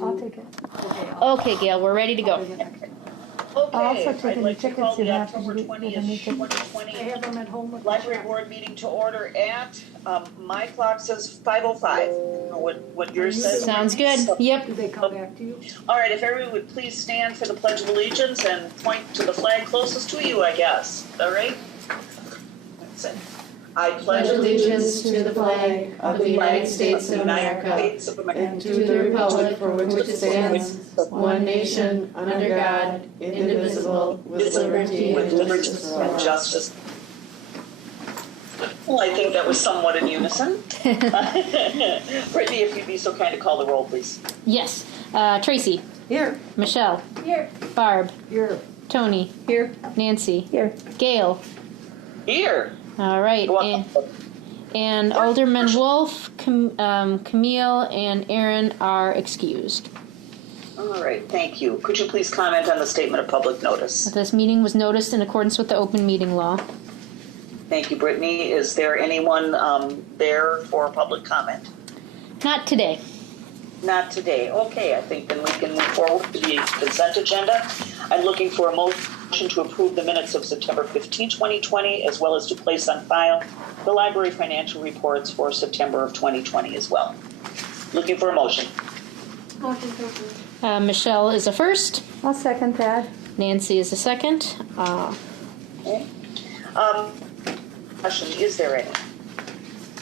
I'll take it. Okay, Gail, we're ready to go. Okay, also I'd taking like to tickets call you the have to October get with a new 20th, ticket. 2020 I have them at home with library board meeting to order at, my clock says 5:05. What yours says? Sounds good. Yep. Do they come back to you? All right, if everyone would please stand for the Pledge of Allegiance and point to the flag closest to you, I guess. All right? That's it. I Pledge allegiance to the flag of the United States of America and to the republic for which it stands, one nation, under God, indivisible, with liberty and justice. Well, I think that was somewhat in unison. Brittany, if you'd be so kind to call the roll, please. Yes. Tracy. Here. Michelle. Here. Barb. Here. Tony. Here. Nancy. Here. Gail. Here. All right. And Alderman Wolf, Camille, and Aaron are excused. All right, thank you. Could you please comment on the statement of public notice? This meeting was noticed in accordance with the open meeting law. Thank you, Brittany. Is there anyone there for public comment? Not today. Not today. Okay, I think then we can move forward to the consent agenda. I'm looking for a motion to approve the minutes of September 15, 2020, as well as to place on file the library financial reports for September of 2020 as well. Looking for a motion. Michelle is a first. I'll second that. Nancy is a second. Okay. Question, is there any?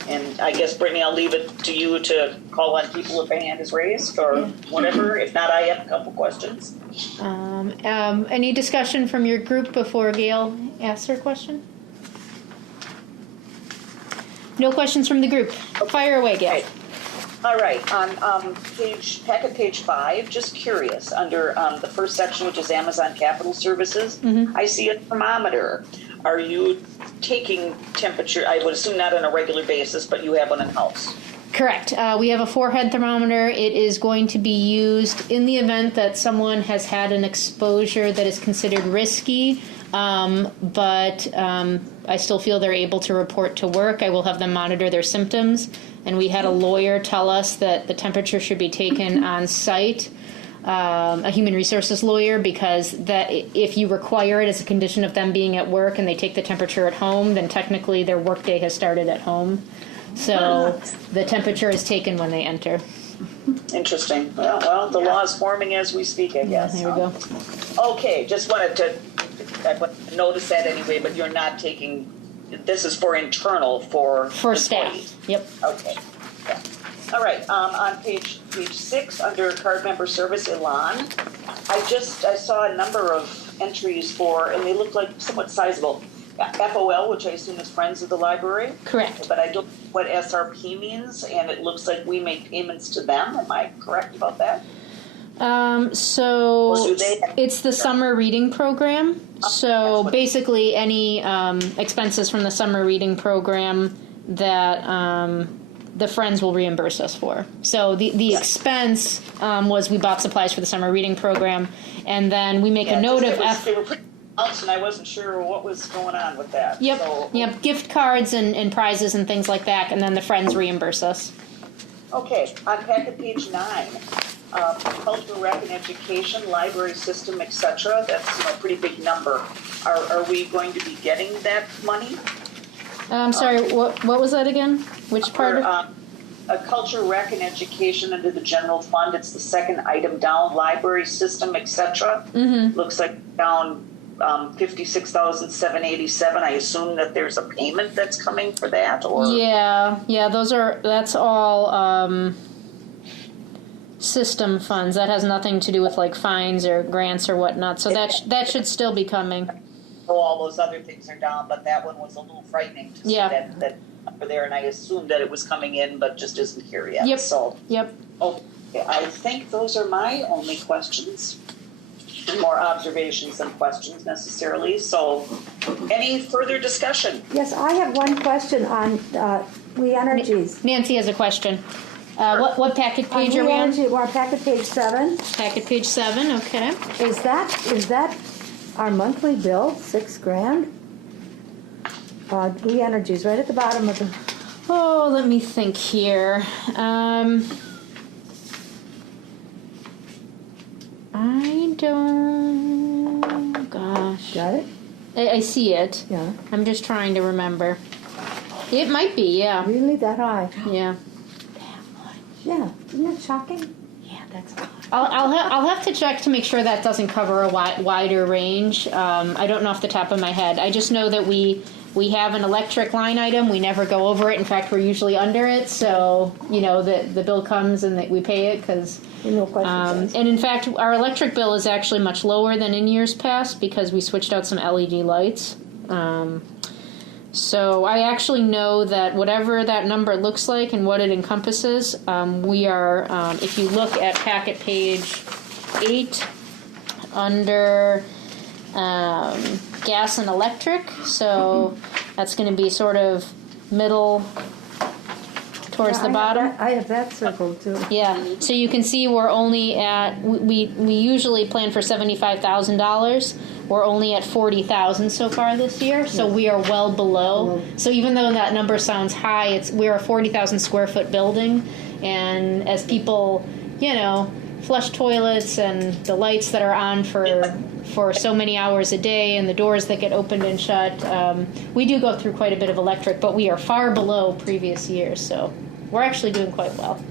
And I guess, Brittany, I'll leave it to you to call on people if a hand is raised or whatever. If not, I have a couple questions. Any discussion from your group before Gail asks her question? No questions from the group. Fire away, Gail. Right. All right, on packet page 5, just curious, under the first section, which is Amazon Capital Services, I see a thermometer. Are you taking temperature, I would assume not on a regular basis, but you have one in-house? Correct. We have a forehead thermometer. It is going to be used in the event that someone has had an exposure that is considered risky, but I still feel they're able to report to work. I will have them monitor their symptoms. And we had a lawyer tell us that the temperature should be taken on site, a human resources lawyer, because that if you require it as a condition of them being at work and they take the temperature at home, then technically their workday has started at home. So the temperature is taken when they enter. Interesting. Well, the law is forming as we speak, I guess. There we go. Okay, just wanted to notice that anyway, but you're not taking, this is for internal, for staff. employees. Yep. Okay. Yeah. All right. On page 6, under card member service, Elan, I saw a number of entries for, and they look like somewhat sizable. FOL, which I assume is Friends of the Library. Correct. But I don't know what SRP means, and it looks like we make payments to them. Am I correct about that? So it's the summer reading program. So basically any expenses from the summer reading program that the Friends will reimburse us for. So the expense was we bought supplies for the summer reading program, and then we make a note of They were pretty and I wasn't sure what was going on with that. Yep. So, Yep. Gift cards and prizes and things like that, and then the Friends reimburse us. Okay. On packet page 9, cultural rec and education, library system, etc. That's a pretty big number. Are we going to be getting that money? Sorry. What was that again? Which part? A culture, rec, and education under the general fund. It's the second item down. Library system, etc. Looks like down 56,787. I assume that there's a payment that's coming for that, or Yeah. That's all system funds. That has nothing to do with like fines or grants or whatnot. So that should still be coming. all those other things are down, but that one was a little frightening to see that number there, and I assumed that it was coming in, but just isn't here yet. Yep. So, Yep. okay, I think those are my only questions. More observations than questions necessarily. So, any further discussion? Yes, I have one question on We Energies. Nancy has a question. What packet page are we on? We're on packet page 7. Packet page 7, okay. Is that our monthly bill, $6,000? We Energies, right at the bottom of the... Oh, let me think here. don't. Gosh. Got it? I see it. Yeah. I'm just trying to remember. It might be, yeah. Really that high? Yeah. Yeah. Isn't that shocking? Yeah, that's. I'll have to check to make sure that doesn't cover a wider range. I don't know off the top of my head. I just know that we have an electric line item. We never go over it. In fact, we're usually under it. So the bill comes and we pay it because. No questions. And in fact, our electric bill is actually much lower than in years past because we switched out some LED lights. So I actually know that whatever that number looks like and what it encompasses, we are, if you look at packet page 8 under gas and electric, so that's going to be sort of middle towards the bottom. I have that circled too. Yeah, so you can see we're only at, we usually plan for $75,000. We're only at $40,000 so far this year, so we are well below. So even though that number sounds high, we're a 40,000 square foot building, and as people, flush toilets and the lights that are on for so many hours a day and the doors that get opened and shut, we do go through quite a bit of electric, but we are far below previous years, so we're actually doing quite well.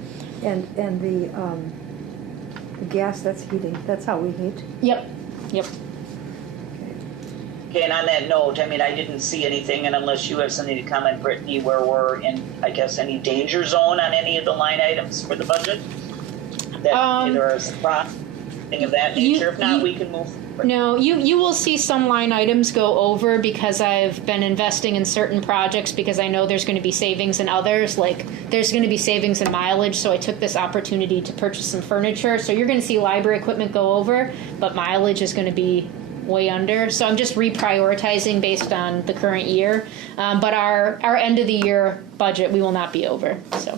And the gas, that's heating. That's how we heat. Yep. Okay, and on that note, I mean, I didn't see anything, and unless you have something to comment, Brittany, where we're in, I guess, any danger zone on any of the line items for the budget? That either is something of that nature. If not, we can move forward. No, you will see some line items go over because I've been investing in certain projects because I know there's going to be savings in others. Like, there's going to be savings in mileage, so I took this opportunity to purchase some furniture. So you're going to see library equipment go over, but mileage is going to be way under. So I'm just reprioritizing based on the current year. But our end of the year budget, we will not be over. So.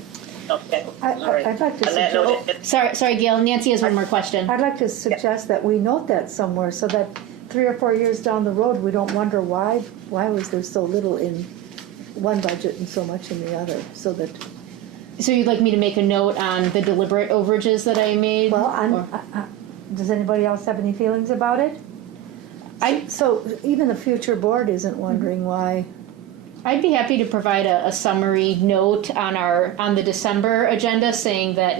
Okay. I'd like to On that note, Sorry, Gail. Nancy has one more question. I'd like to suggest that we note that somewhere so that 3 or 4 years down the road we don't wonder why was there so little in one budget and so much in the other. So you'd like me to make a note on the deliberate overages that I made? Well, does anybody else have any feelings about it? So even the future board isn't wondering why. I'd be happy to provide a summary note on the December agenda saying that,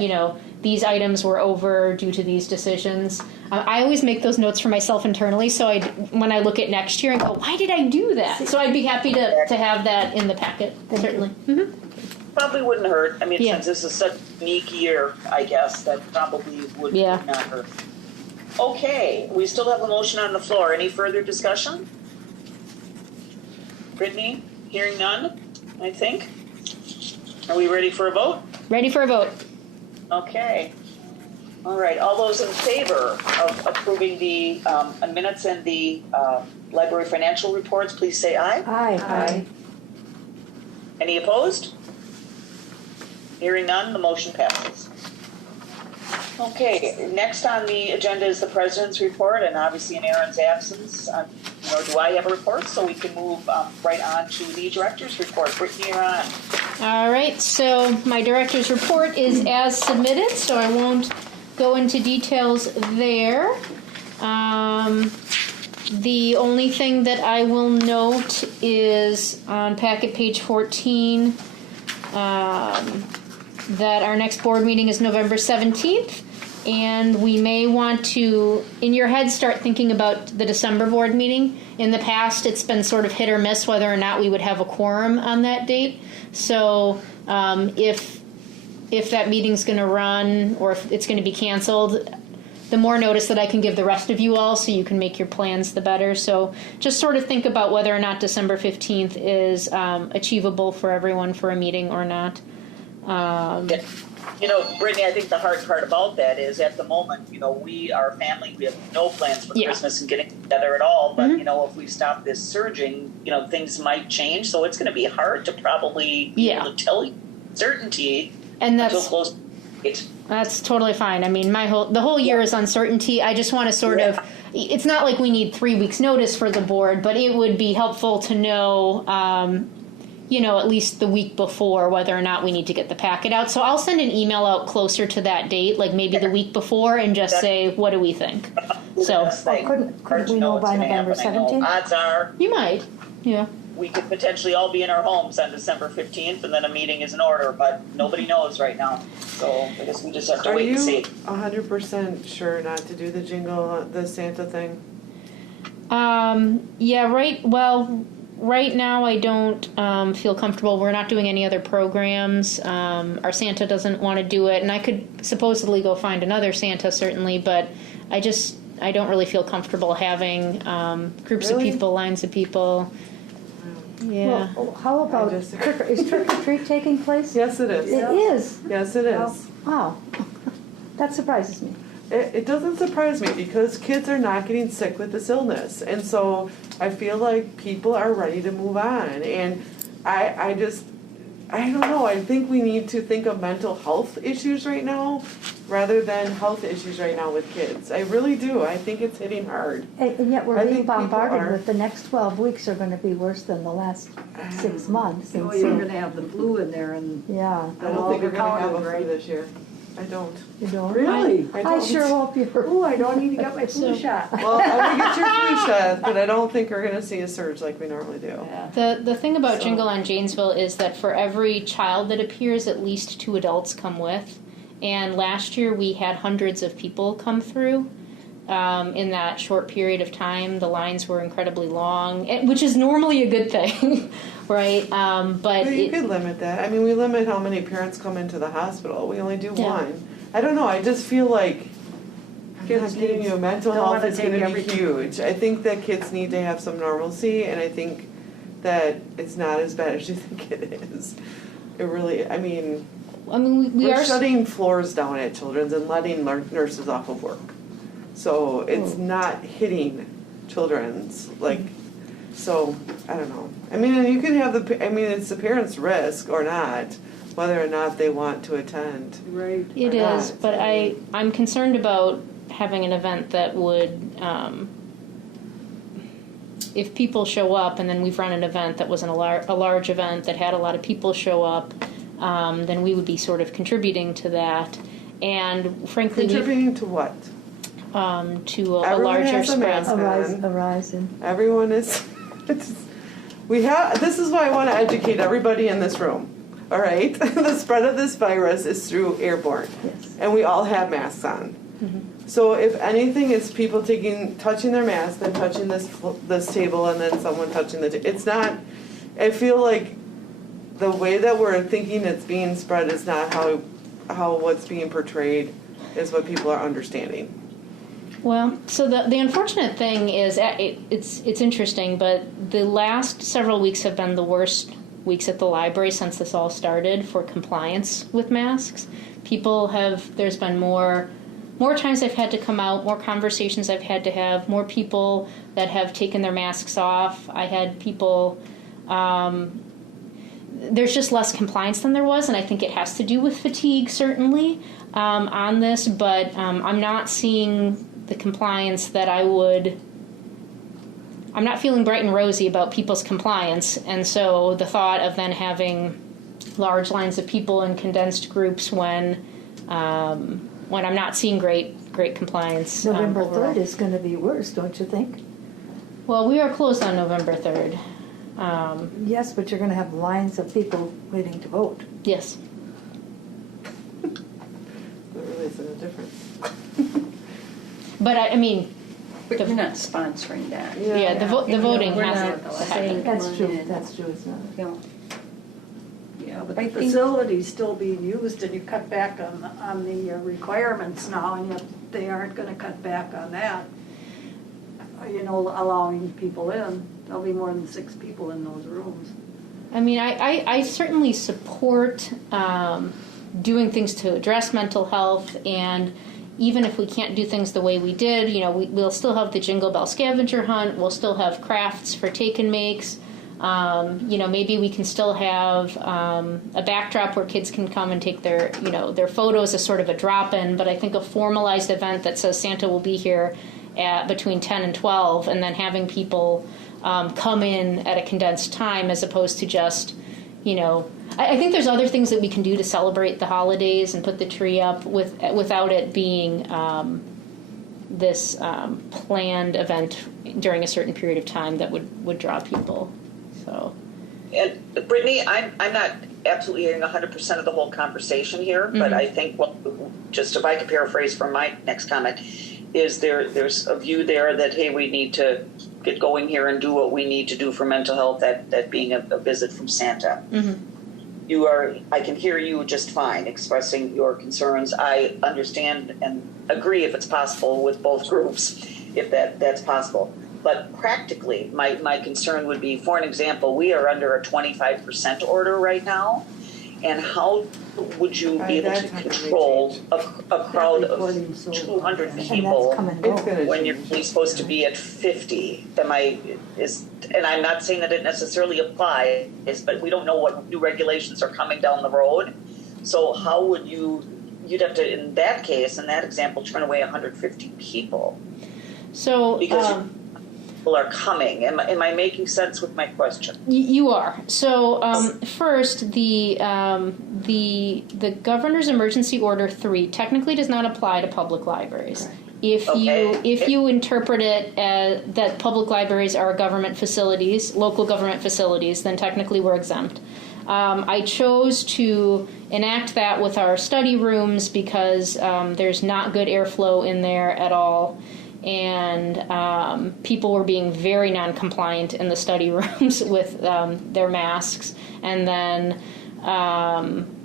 these items were over due to these decisions. I always make those notes for myself internally, so when I look at next year and go, why did I do that? So I'd be happy to have that in the packet, certainly. Mm-hmm. Probably wouldn't hurt. I mean, since this is such a unique year, I guess, that probably would not hurt. Okay, we still have a motion on the floor. Any further discussion? Brittany? Hearing none, I think. Are we ready for a vote? Ready for a vote. Okay. All right. All those in favor of approving the minutes and the library financial reports, please say aye. Aye. Any opposed? Hearing none, the motion passes. Okay, next on the agenda is the president's report, and obviously in Aaron's absence, nor do I have a report, so we can move right on to the director's report. Brittany, you're on. All right, so my director's report is as submitted, so I won't go into details there. The only thing that I will note is on packet page 14, that our next board meeting is November 17th, and we may want to, in your head, start thinking about the December board meeting. In the past, it's been sort of hit or miss whether or not we would have a quorum on that date. So if that meeting's going to run or if it's going to be canceled, the more notice that I can give the rest of you all so you can make your plans, the better. So just sort of think about whether or not December 15th is achievable for everyone for a meeting or not. Brittany, I think the hard part about that is at the moment, we are a family, we have no plans for Christmas and getting together at all. But, if we stop this surging, things might change. So it's going to be hard to probably be able to tell you certainty until close to it. That's totally fine. I mean, the whole year is uncertainty. I just want to sort of, it's not like we need 3 weeks notice for the board, but it would be helpful to know, at least the week before whether or not we need to get the packet out. So I'll send an email out closer to that date, like maybe the week before, and just say, what do we think? So Next thing, couldn't hard to we know know what's by gonna November happen. I know 17th? odds are you might, yeah. we could potentially all be in our homes on December 15th, and then a meeting is in order, but nobody knows right now. So I guess we just have to Are wait you and see. 100% sure not to do the jingle, the Santa thing? Yeah, right now I don't feel comfortable. We're not doing any other programs. Our Santa doesn't want to do it, and I could supposedly go find another Santa, certainly, but I don't really feel comfortable having groups Really? of people, lines of people. Yeah. Well, how about, just- is trick or treat taking place? Yes, it is. It is? Yes, it is. Wow. That surprises me. It doesn't surprise me because kids are not getting sick with this illness. And so I feel like people are ready to move on. And I don't know, I think we need to think of mental health issues right now rather than health issues right now with kids. I really do. I think it's hitting hard. And yet we're I being think people bombarded are. with the next 12 weeks are going to be worse than the last 6 months. And Oh, you're so, gonna have the flu in there and yeah, I don't think we're gonna have a overcounted, flu right? this year. I don't. you don't. Really? I I don't. sure hope you're. Oh, I don't need to get my flu shot. Well, I'm gonna get your flu shot, but I don't think we're gonna see a surge like we normally do. Yeah. The thing about So- Jingle on Janesville is that for every child that appears, at least 2 adults come with. And last year we had hundreds of people come through. In that short period of time, the lines were incredibly long, which is normally a good thing, right? But Well, you could limit that. I mean, we limit how many parents come into the hospital. We only do Yeah. one. I don't know. I just feel like I'm Kids not kidding need- you. Mental don't health wanna is take going to be everything. huge. I think that kids need to have some normalcy, and I think that it's not as bad as you think it is. It really. I mean, we we're are shutting floors down at Children's and letting nurses off of work. So it's not hitting Children's like. So I don't know. I mean, and you can have the. I mean, it's the parents' risk or not, whether or not they want to attend. Right. It or is, not. but I'm concerned about having an event that would, if people show up, and then we've run an event that wasn't a large event that had a lot of people show up, then we would be sort of contributing to that, and frankly, Contributing to what? to a Everyone larger has a spread. mask. A rise in. Everyone is. We have. This is why I want to educate everybody in this room. All right, the spread of this virus is through airborne, Yes. and we all have masks on. So if anything, it's people touching their mask, then touching this table, and then someone touching the. It's not. I feel like the way that we're thinking it's being spread is not how what's being portrayed is what people are understanding. Well, so the unfortunate thing is, it's interesting, but the last several weeks have been the worst weeks at the library since this all started for compliance with masks. There's been more times I've had to come out, more conversations I've had to have, more people that have taken their masks off. I had people, there's just less compliance than there was, and I think it has to do with fatigue, certainly, on this, but I'm not seeing the compliance that I'm not feeling bright and rosy about people's compliance, and so the thought of then having large lines of people in condensed groups when I'm not seeing great compliance. November overall. 3rd is going to be worse, don't you think? Well, we are closed on November 3rd. Yes, but you're going to have lines of people waiting to vote. Yes. There really isn't a difference. But I mean, But you're not sponsoring that. yeah, the voting We're hasn't not happened. saying- That's Come true, on in. that's true, it's not. You know, Yeah, but I the think- facility's still being used and you cut back on the requirements now and yet they aren't gonna cut back on that. You know, allowing people in. There'll be more than 6 people in those rooms. I mean, I certainly support doing things to address mental health, and even if we can't do things the way we did, we'll still have the Jingle Bell scavenger hunt, we'll still have crafts for take and makes. Maybe we can still have a backdrop where kids can come and take their photos as sort of a drop-in, but I think a formalized event that says Santa will be here at between 10 and 12, and then having people come in at a condensed time as opposed to just, I think there's other things that we can do to celebrate the holidays and put the tree up without it being, this planned event during a certain period of time that would draw people. So. And Brittany, I'm not absolutely hearing 100% of the whole conversation here, but I think, well, just if I could paraphrase from my next comment, is there's a view there that, hey, we need to get going here and do what we need to do for mental health, that being a visit from Santa. I can hear you just fine expressing your concerns. I understand and agree if it's possible with both groups, if that's possible. But practically, my concern would be, for an example, we are under a 25% order right now. And how would you be able to control a crowd of 200 people when you're only supposed to be at 50? And I'm not saying that it necessarily applies, but we don't know what new regulations are coming down the road. So how would you'd have to, in that case, in that example, turn away 150 people. So because people are coming. Am I making sense with my question? You are. So first, the Governor's Emergency Order 3 technically does not apply to public libraries. Right. If you interpret it as that public libraries are government facilities, local government facilities, then technically we're exempt. I chose to enact that with our study rooms because there's not good airflow in there at all. And people were being very non-compliant in the study rooms with their masks, and then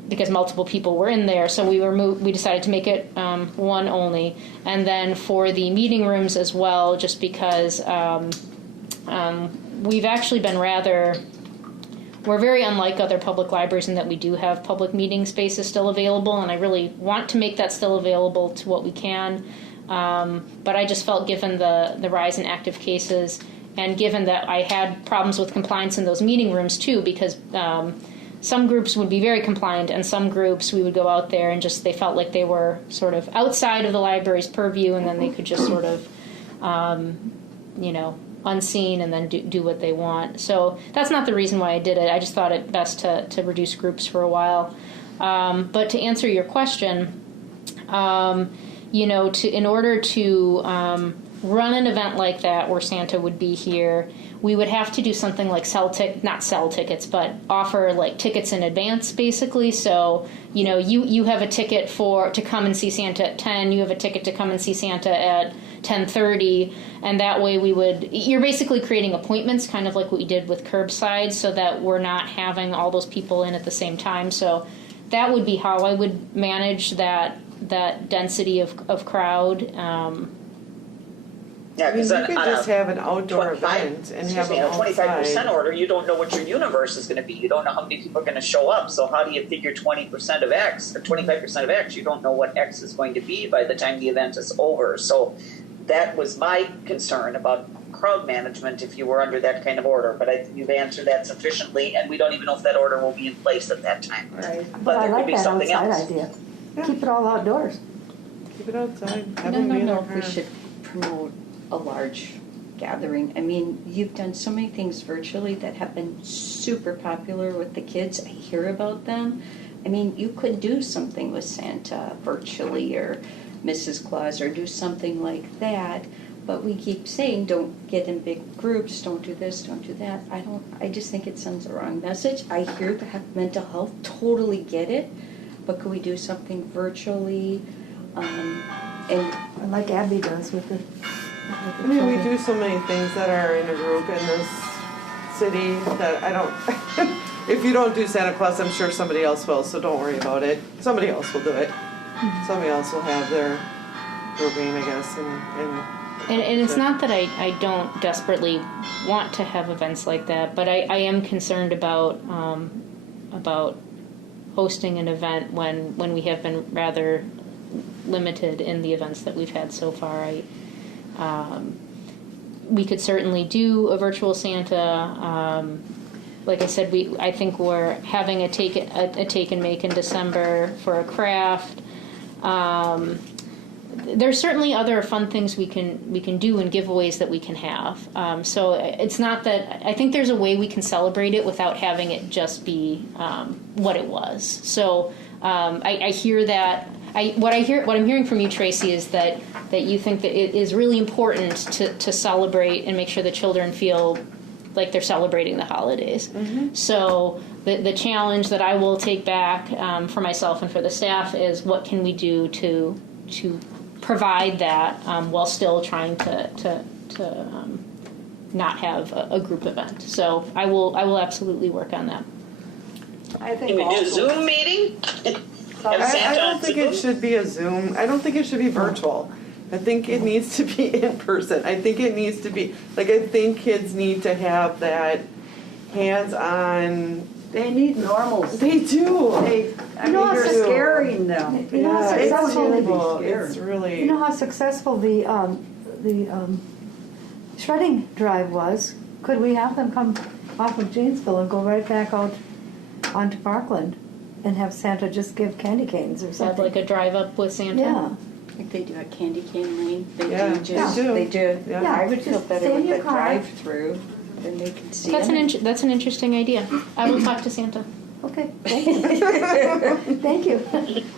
because multiple people were in there, so we decided to make it one only, and then for the meeting rooms as well, just because we've actually been we're very unlike other public libraries in that we do have public meeting spaces still available, and I really want to make that still available to what we can. But I just felt, given the rise in active cases, and given that I had problems with compliance in those meeting rooms too, because some groups would be very compliant, and some groups we would go out there and they felt like they were sort of outside of the library's purview, and then they could just sort of, unseen, and then do what they want. So that's not the reason why I did it. I just thought it best to reduce groups for a while. But to answer your question, in order to run an event like that where Santa would be here, we would have to do something like not sell tickets, but offer like tickets in advance, basically. So, you have a ticket to come and see Santa at 10, you have a ticket to come and see Santa at 10:30, and that way you're basically creating appointments, kind of like what we did with curbside, so that we're not having all those people in at the same time. So that would be how I would manage that density of crowd. Yeah, because you could just have an outdoor event and have a 25% order. You don't know what your universe is going to be. You don't know how many people are going to show up. So how do you figure 20% of X or 25% of X? You don't know what X is going to be by the time the event is over. So that was my concern about crowd management if you were under that kind of order. But you've answered that sufficiently, and we don't even know if that order will be in place at that time. Right. But I there like could be that something outside else. idea. Yeah. Keep it all outdoors. Keep it outside. I don't know if we should promote a large gathering. I mean, you've done so many things virtually that have been super popular with the kids. I hear about them. I mean, you could do something with Santa virtually, or Mrs. Claus, or do something like that. But we keep saying, don't get in big groups, don't do this, don't do that. I just think it sends the wrong message. I hear the mental health, totally get it, but could we do something virtually? And Like Abby does with the I mean, we do so many things that are in a group in this city that I don't. If you don't do Santa Claus, I'm sure somebody else will, so don't worry about it. Somebody else will do it. Somebody else will have their grouping, I guess. And it's not that I don't desperately want to have events like that, but I am concerned about hosting an event when we have been rather limited in the events that we've had so far. We could certainly do a virtual Santa. Like I said, I think we're having a take and make in December for a craft. There's certainly other fun things we can do and giveaways that we can have. So it's not that I think there's a way we can celebrate it without having it just be what it was. So I hear that. what I'm hearing from you, Tracy, is that you think that it is really important to celebrate and make sure the children feel like they're celebrating the holidays. So the challenge that I will take back for myself and for the staff is what can we do to provide that while still trying to not have a group event. So I will absolutely work on that. I think Can we do a also, Zoom meeting? Have I Santa don't on think Zoom? it should be a Zoom. I don't think it should be virtual. I think it needs to be in person. I think it needs to be, like, I think kids need to have that hands-on. they need normalcy. They do. I mean, know, you're it's- scaring them. You know, Yeah, it's it's successful. terrible. scared. It's really. You know how successful the shredding drive was? Could we have them come off of Janesville and go right back out onto Parkland and have Santa just give candy canes or Have something? like a drive up with Santa. Yeah. Like they do a candy cane lane. They Yeah, do just, they do. they do. Yeah. Yeah, I would feel just better stay in with your the car. drive-through, then they can see That's it. that's an interesting idea. I will talk to Santa. Okay, thank you. Thank you.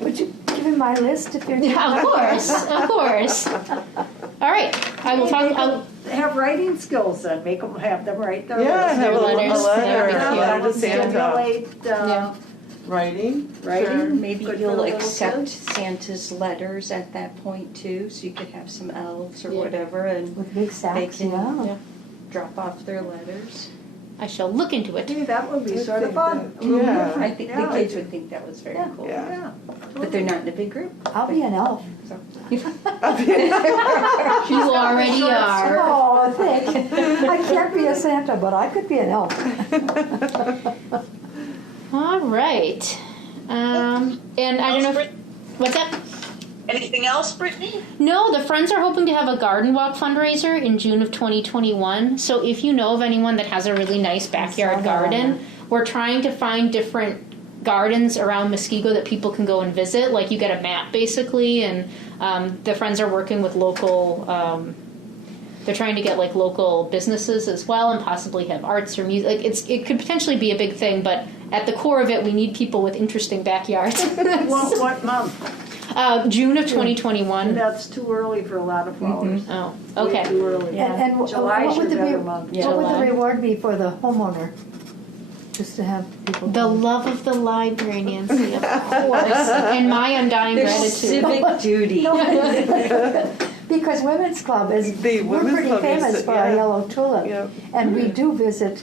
Would you give him my list if you're... Yeah, of course. All right, I will talk. I'll, Have writing skills then, have them write their Yeah, list. have a letters. letter, That would be a cute. letter to Santa. Stimulate, Yeah. Writing. writing. Maybe Good for you'll the little accept kids. Santa's letters at that point too, so you could have some elves or Yeah. whatever and With big they sacks, can yeah. drop off their letters. I shall look into it. Gee, that would be I sort of think fun. that- yeah. I think the Yeah. kids would think that was very Yeah. cool. Yeah. Yeah. But they're not in a big group. I'll be an elf. So. You already are. Oh, thank you. I can't be a Santa, but I could be an elf. All right. And I don't know. What's that? Anything else, Brittany? No, the Friends are hoping to have a garden walk fundraiser in June of 2021. So if you know of anyone that has a really nice backyard that. garden, we're trying to find different gardens around Muskego that people can go and visit. Like you get a map basically, and the Friends are working with local. They're trying to get like local businesses as well, and possibly have arts or music. Like it could potentially be a big thing, but at the core of it, we need people with interesting backyards. What month? June of 2021. That's too early for a lot of flowers. Oh, Way okay. too early. And July's what your would the better month. Yeah. what would the July. reward be for the homeowner? Just to have people. The come. love of the library, Nancy, of course, and my undying There's gratitude. civic duty. No, because Women's Club is, The we're Women's pretty Club is- famous for our yeah. yellow tulip. Yep. And we visit,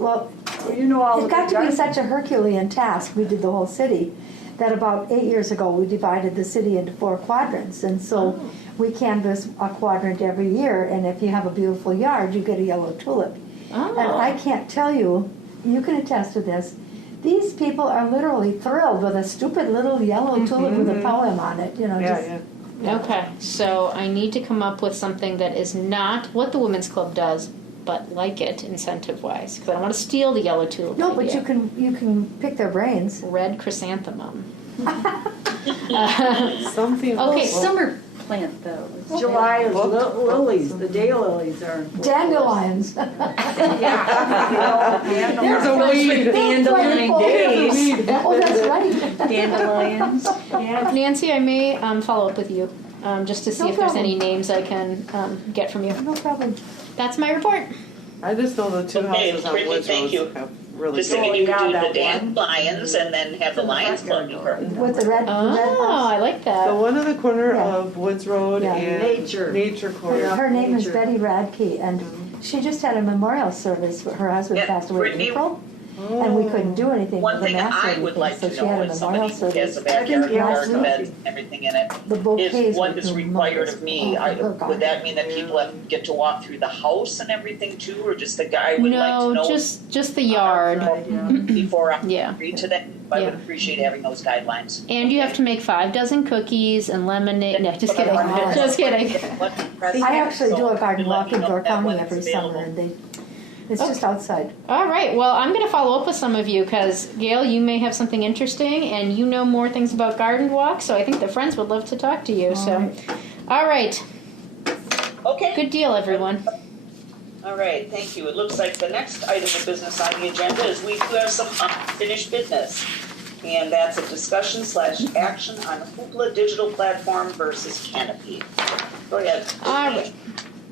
well, You know all it the got big to be gardens. such a Herculean task, we did the whole city, that about 8 years ago, we divided the city into 4 quadrants. And so we canvass a quadrant every year, and if you have a beautiful yard, you get a yellow tulip. Oh. And I can't tell you, you can attest to this, these people are literally thrilled with a stupid little yellow tulip with a poem on it, you know, Yeah, just. yeah. Okay, so I need to come up with something that is not what the Women's Club does, but like it incentive-wise, because I don't want to steal the yellow tulip No, but idea. you can pick their brains. Red chrysanthemum. Something. Okay, Summer plant though. July is lilies, the daylilies are in full Dandelions. Yeah. There's a weed. Dandelion days. Oh, that's right. Dandelions. Nancy, I may follow up with you just to see No if there's problem. any names I can get from you. No problem. That's my report. I just know the two Okay, houses on Brittany, Woods thank Road you. have really Just good. thinking you could yeah, do that the one. dandelions and then have the Lions Club do her. With the red Oh, house. I like The that. one on the corner Yeah. of Woods Road Yeah. and Nature. Corner. Her name is Nature. Betty Radke, and she just had a memorial service. Her husband Yeah, passed away Brittany, in April, and we couldn't do anything One for the thing mass or I would anything, like so to she had know a is memorial somebody who has a service. backyard, last garden week. beds, everything in it. The bouquets Is what were is required humongous. of me, Oh, would that mean that people have to get to walk through the house and everything too, or just the guy would like to No, know just the yard. before I Yeah. agree to that? I Yeah. would appreciate having those guidelines. And you have to make 5 dozen cookies and lemonade. No, just kidding. Oh. Just kidding. I actually do a garden So, walk in let me know Door if that County one's every available. summer, and it's just outside. All right. Well, I'm going to follow up with some of you because, Gail, you may have something interesting and you know more things about garden walks, so I think the Friends would love to talk to you. All right. Okay. Good deal, everyone. All right, thank you. It looks like the next item of business on the agenda is we do have some unfinished business. and that's a discussion/action on Hoopla digital platform versus Canopy. Go ahead. All right.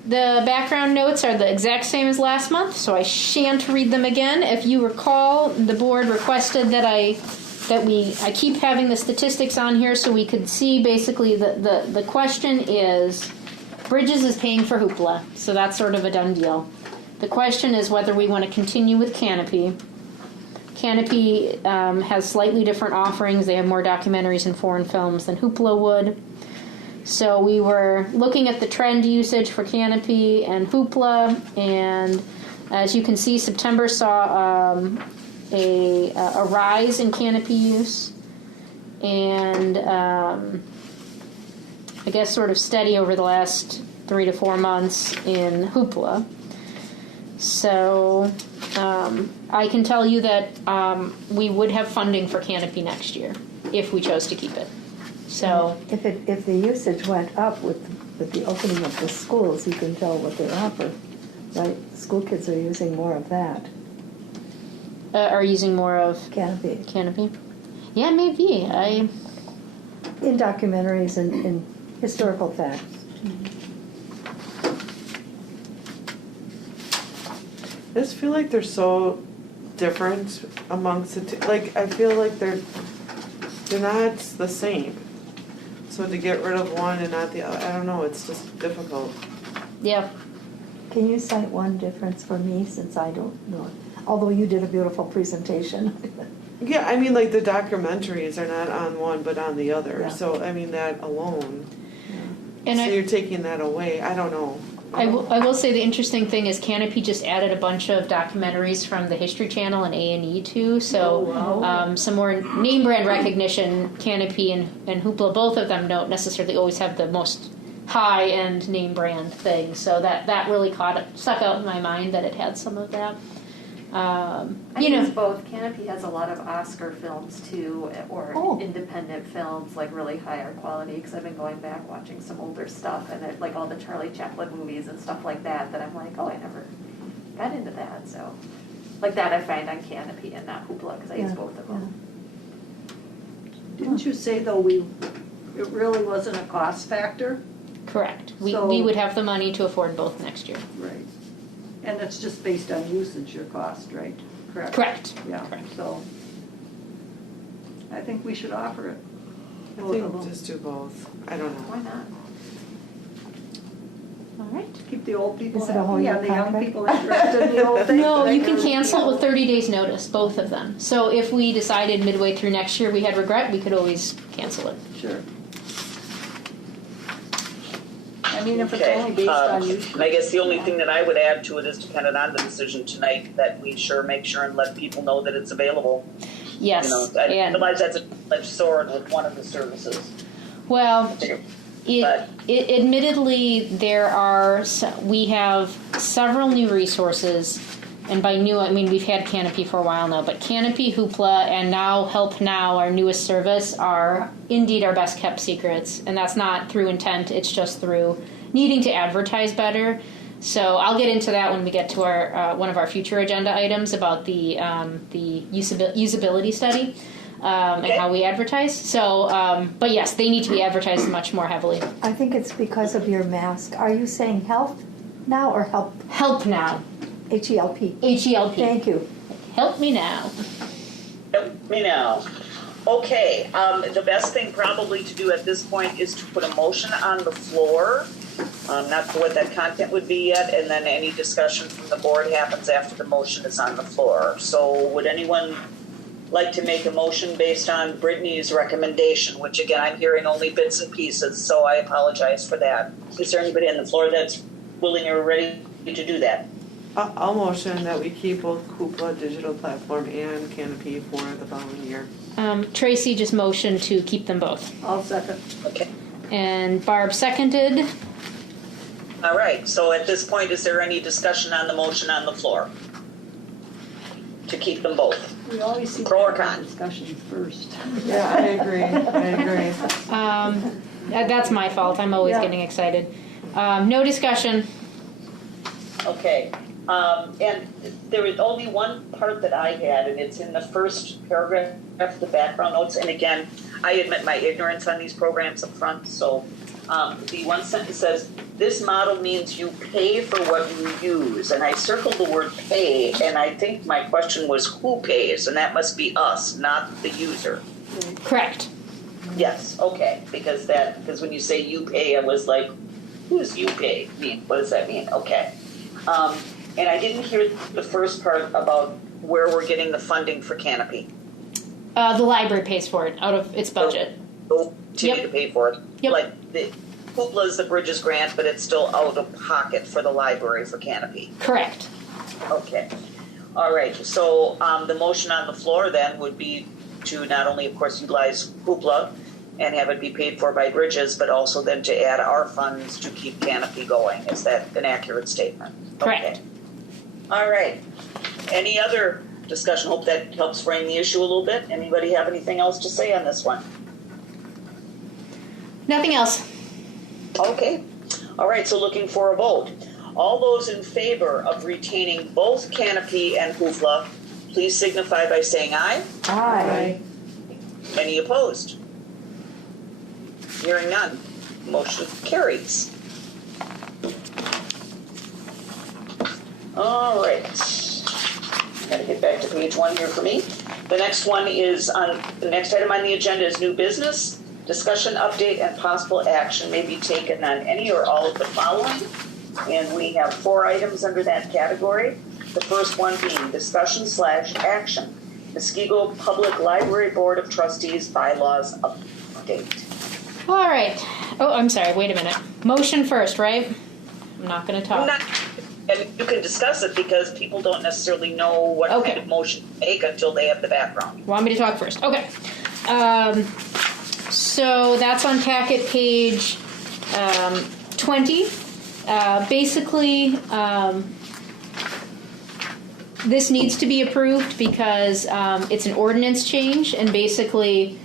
The background notes are the exact same as last month, so I shan't read them again. If you recall, the board requested that I keep having the statistics on here so we could see basically the question is, Bridges is paying for Hoopla, so that's sort of a done deal. The question is whether we want to continue with Canopy. Canopy has slightly different offerings. They have more documentaries and foreign films than Hoopla would. So we were looking at the trend usage for Canopy and Hoopla, and as you can see, September saw a rise in Canopy use, and I guess sort of steady over the last 3 to 4 months in Hoopla. So I can tell you that we would have funding for Canopy next year if we chose to keep it. So If the usage went up with the opening of the schools, you can tell what they offer, right? School kids are using more of that. are using more of Canopy. Canopy? Yeah, maybe. In documentaries and in historical facts. I just feel like they're so different amongst the two. Like, I feel like they're not the same. So to get rid of one and not the other, I don't know, it's just difficult. Yeah. Can you cite one difference for me, since I don't know? Although you did a beautiful presentation. Yeah, I mean, like the documentaries are not on one but on the other. Yeah. So, I mean, that alone. And so I- you're taking that away. I don't know. I will say the interesting thing is Canopy just added a bunch of documentaries from the History Channel and A&E too, so some more name brand recognition. Canopy and Hoopla, both of them don't necessarily always have the most high-end name brand thing, so that really stuck out in my mind that it had some of that. I think it's both. Canopy has a lot of Oscar films too, or independent films, like really higher quality. Because I've been going back watching some older stuff, and like all the Charlie Chaplin movies and stuff like that. That I'm like, oh, I never got into that. So, like that, I find on Canopy and not Hoopla because I use both of them. Didn't you say though it really wasn't a cost factor? Correct. We So- would have the money to afford both next year. Right. And it's just based on usage, your cost, right? Correct? Correct. Yeah, Correct. so I think we should offer it. I Both of think them. just do both. I don't know. Why not? All right. Keep the old people Is it a whole happy, year and the young contract? people interested in the old things. No, They you can cancel with 30 days notice, both of them. So if we decided midway through next year we had regret, we could always cancel it. Sure. I mean, if it's Okay, only based on usage. and I guess the only thing that I would add to it is dependent on the decision tonight that we make sure and let people know that it's available. Yes. And Otherwise, that's a double-edged sword with one of the services. well, But- admittedly, we have several new resources, and by new I mean we've had Canopy for a while now, but Canopy, Hoopla, and now Help Now, our newest service, are indeed our best kept secrets, and that's not through intent, it's just through needing to advertise better. So I'll get into that when we get to our one of our future agenda items about the usability study. And how we advertise. So, but yes, they need to be advertised much more heavily. I think it's because of your mask. Are you saying health now or help? Help now. H-E-L-P. H-E-L-P. Thank you. Help me now. Help me now. Okay, the best thing probably to do at this point is to put a motion on the floor, not for what that content would be yet, and then any discussion from the board happens after the motion is on the floor. So would anyone like to make a motion based on Brittany's recommendation, which again, I'm hearing only bits and pieces, so I apologize for that. Is there anybody on the floor that's willing or ready to do that? I'll motion that we keep both Hoopla digital platform and Canopy for the following year. Tracy just motioned to keep them both. I'll second. Okay. And Barb seconded. All right, so at this point, is there any discussion on the motion on the floor? To keep them both? We always see Pro or the con? discussions first. Yeah, I agree. That's my fault. I'm always Yeah. getting excited. No discussion. Okay, And there is only one part that I had, and it's in the first paragraph, the background notes. And again, I admit my ignorance on these programs up front. So the one sentence says, this model means you pay for what you use. And I circled the word pay, and I think my question was who pays? And that must be us, not the user. Correct. Yes, okay, because when you say you pay, I was like, who does you pay mean? What does that mean? Okay. And I didn't hear the first part about where we're getting the funding for Canopy. The library pays for it out of its budget. They'll continue to pay for it. Yep. Like the Hoopla is the Bridges grant, but it's still out of pocket for the library for Canopy. Correct. Okay. All right. So the motion on the floor then would be to not only, of course, utilize Hoopla and have it be paid for by Bridges, but also then to add our funds to keep Canopy going. Is that an accurate statement? Correct. Okay. All right. Any other discussion? Hope that helps frame the issue a little bit. Anybody have anything else to say on this one? Nothing else. Okay. All right. So looking for a vote. All those in favor of retaining both Canopy and Hoopla, please signify by saying aye. Aye. Any opposed? Hearing none. Motion carries. All right. Gotta get back to page 1 here for me. The next one is the next item on the agenda is new business. Discussion, update, and possible action may be taken on any or all of the following. And we have 4 items under that category. The first one being discussion/action. Muskego Public Library Board of Trustees bylaws update. All right. Oh, I'm sorry. Wait a minute. Motion first, right? I'm not going to talk. And you can discuss it because people don't necessarily know what kind of motion to make until they have the background. Want me to talk first? Okay. So that's on packet page 20. Basically, this needs to be approved because it's an ordinance change, and basically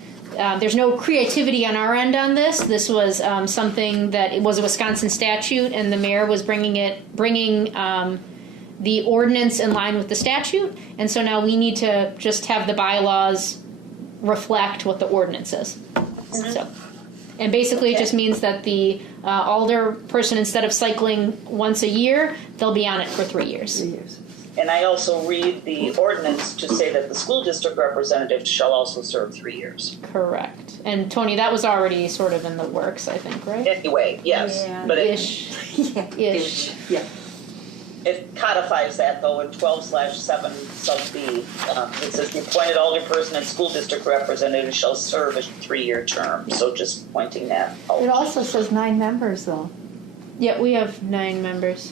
there's no creativity on our end on this. This was something that it was a Wisconsin statute, and the mayor was bringing the ordinance in line with the statute, and so now we need to just have the bylaws reflect what the ordinance is. So, and basically it just means that the alder person, instead of cycling once a year, they'll be on it for 3 years. 3 years. And I also read the ordinance to say that the school district representative shall also serve 3 years. Correct. And Tony, that was already sort of in the works, I think, right? Anyway, yes. Yeah. But Ish. Ish. Yeah. it codifies that, though, in 12/7 sub B. It says the appointed alderperson and school district representative shall serve a 3-year term. So just pointing that out. It also says 9 members, though. Yeah, we have 9 members.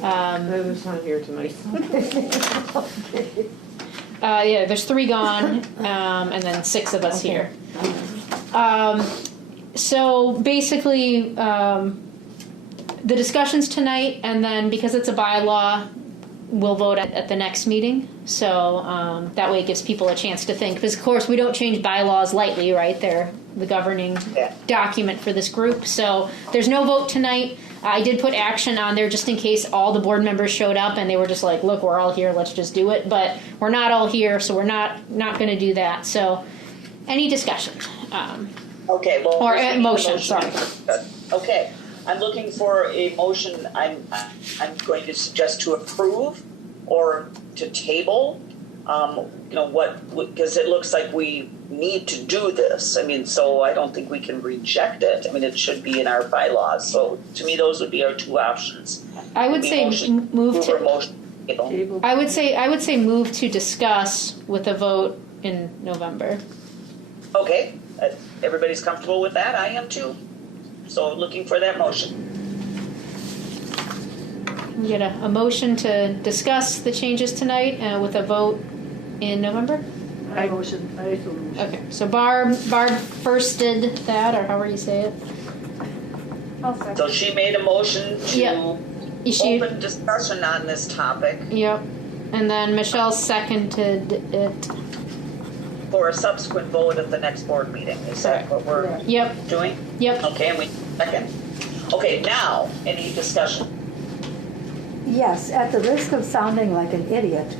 They're just not here tonight. Okay. Yeah, there's 3 gone, and then 6 of us here. So basically, the discussions tonight, and then because it's a bylaw, we'll vote at the next meeting. So that way it gives people a chance to think. Because, of course, we don't change bylaws lightly, right? They're the governing document for this group. So there's no vote tonight. I did put action on there just in case all the board members showed up and they were just like, look, we're all here, let's just do it. But we're not all here, so we're not going to do that. So any discussion? Okay, well, or motion, sorry. Okay, I'm looking for a motion. I'm going to suggest to approve or to table. Because it looks like we need to do this. I mean, so I don't think we can reject it. I mean, it should be in our bylaws. So to me, those would be our 2 options. I would say move to. Table. I would say move to discuss with a vote in November. Okay, everybody's comfortable with that. I am too. So looking for that motion. We get a motion to discuss the changes tonight with a vote in November. I motion. Okay, so Barb firsted that, or however you say it. So she made a motion to open discussion on this topic. Yep, and then Michelle seconded it. For a subsequent vote at the next board meeting. Is that what we're doing? Yep. Okay, and we second. Okay, now, any discussion? Yes, at the risk of sounding like an idiot,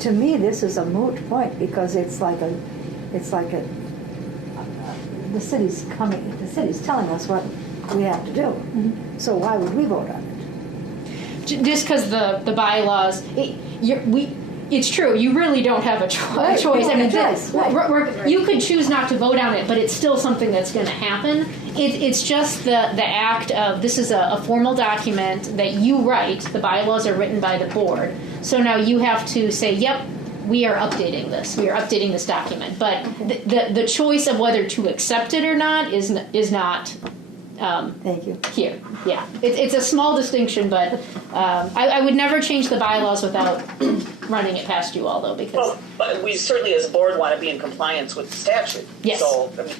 to me, this is a moot point because it's like the city's telling us what we have to do. So why would we vote on it? Just because the bylaws, it's true. You really don't have a Right, choice. you I mean, don't have a choice, you could choose not to vote on it, but it's still something that's going to happen. It's just the act of this is a formal document that you write. The bylaws are written by the board. So now you have to say, yep, we are updating this. We are updating this document. But the choice of whether to accept it or not is not. Thank you. Here, yeah. It's a small distinction, but I would never change the bylaws without running it past you all, though, because... Well, but we certainly as a board want to be in compliance with the statute. Yes. So, I mean,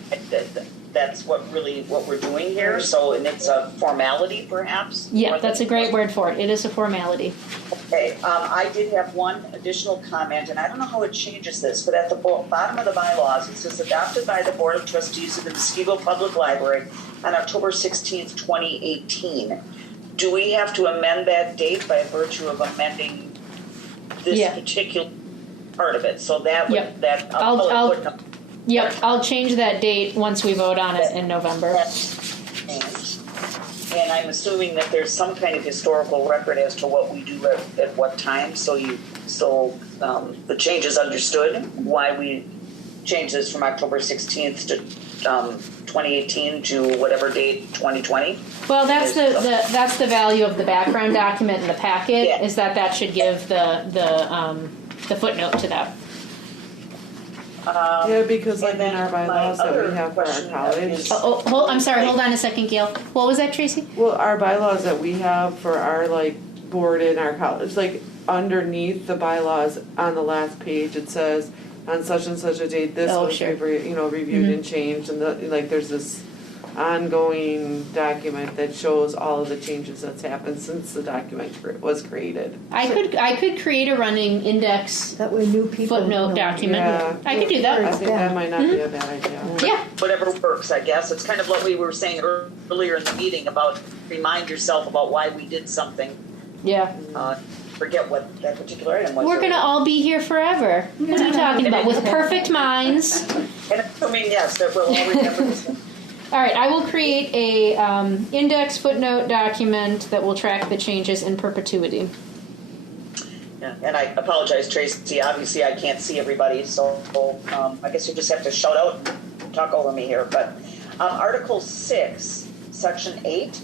that's what we're doing here, so, and it's a formality, perhaps? Yeah, that's a great word for it. It is a formality. Okay, I did have one additional comment, and I don't know how it changes this, but at the bottom of the bylaws, it says adopted by the Board of Trustees of the Muskego Public Library on October 16th, 2018. Do we have to amend that date by virtue of amending this particular part of it? So that would, I'll change that date once we vote on it in November. And I'm assuming that there's some kind of historical record as to what we do at what time, so the change is understood, why we changed this from October 16th to 2018 to whatever date, 2020. Well, that's the value of the background document in the packet, is that should give the footnote to that. Yeah, because like in our bylaws that we have for our college. I'm sorry, hold on a second, Gail. What was that, Tracy? Well, our bylaws that we have for our like board in our college, like underneath the bylaws on the last page, it says on such and such a date, this was reviewed and changed, and there's this ongoing document that shows all of the changes that's happened since the document was created. I could create a running index That way new people footnote know. document. Yeah. I could do that. I think that might not be a bad idea. Yeah. Whatever works, I guess. It's kind of what we were saying earlier in the meeting about remind yourself about why we did something. Yeah. Forget what that particular item was. We're going to all be here forever. What are you talking about? With perfect minds. And assuming, yes, that we'll all remember this one. All right, I will create a index footnote document that will track the changes in perpetuity. Yeah, and I apologize, Tracy. Obviously, I can't see everybody, so I guess you just have to shout out and talk over me here. But Article 6, Section 8,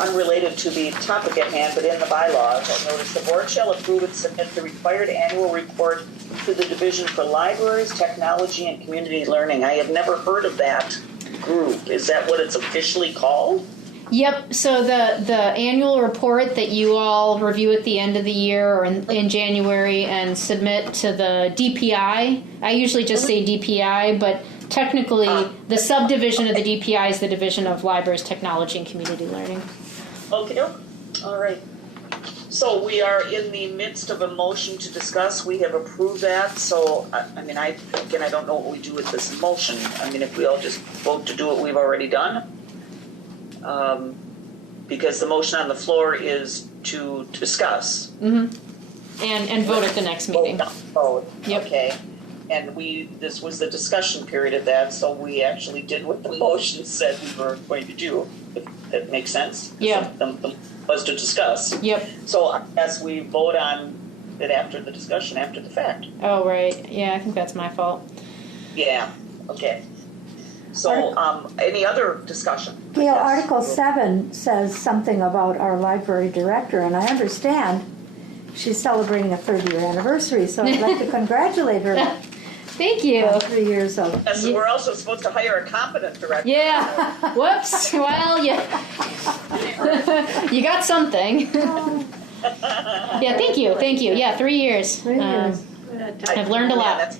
unrelated to the topic at hand, but in the bylaws, I'll notice the board shall approve and submit the required annual report to the Division for Libraries, Technology, and Community Learning. I have never heard of that group. Is that what it's officially called? Yep. So the annual report that you all review at the end of the year or in January and submit to the DPI. I usually just say DPI, but technically the subdivision of the DPI is the Division of Libraries, Technology, and Community Learning. Okay. All right. So we are in the midst of a motion to discuss. We have approved that. So, I don't know what we do with this motion. I mean, if we all just vote to do what we've already done. Because the motion on the floor is to discuss. Mm-hmm. And vote at the next meeting. Vote. Yep. Okay. And this was the discussion period of that, so we actually did what the motion said we were going to do. If that makes sense? Yeah. The was to discuss. Yep. So I guess we vote on it after the discussion, after the fact. Oh, right. Yeah, I think that's my fault. Yeah, okay. So, any other discussion? Gail, Article 7 says something about our library director, and I understand she's celebrating a 30-year anniversary, so I'd like to congratulate her. Thank you. 3 years of. Yes, we're also supposed to hire a competent director. Yeah. Whoops. Well, yeah. You got something. Yeah, thank you. Thank you. Yeah, 3 years. 3 years. I've learned a lot.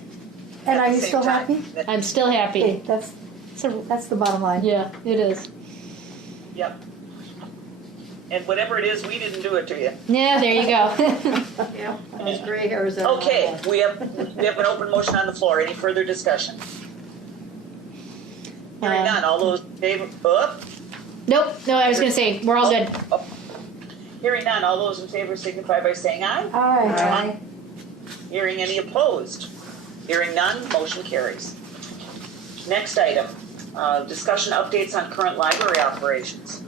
And are you still happy? I'm still happy. Okay, that's the bottom line. Yeah, it is. Yep. And whatever it is, we didn't do it to you. Yeah, there you go. Yeah, those gray hairs. Okay, we have an open motion on the floor. Any further discussion? Hearing none. All those in favor? Nope. No, I was going to say, we're all good. Hearing none, all those in favor signify by saying aye. Aye. Hearing any opposed? Hearing none, motion carries. Next item, discussion updates on current library operations.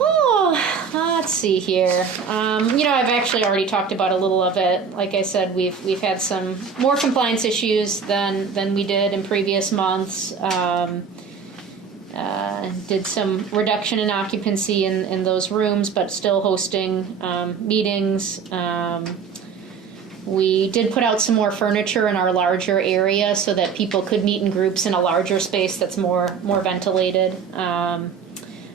Oh, let's see here. I've actually already talked about a little of it. Like I said, we've had some more compliance issues than we did in previous months. Did some reduction in occupancy in those rooms, but still hosting meetings. We did put out some more furniture in our larger area so that people could meet in groups in a larger space that's more ventilated.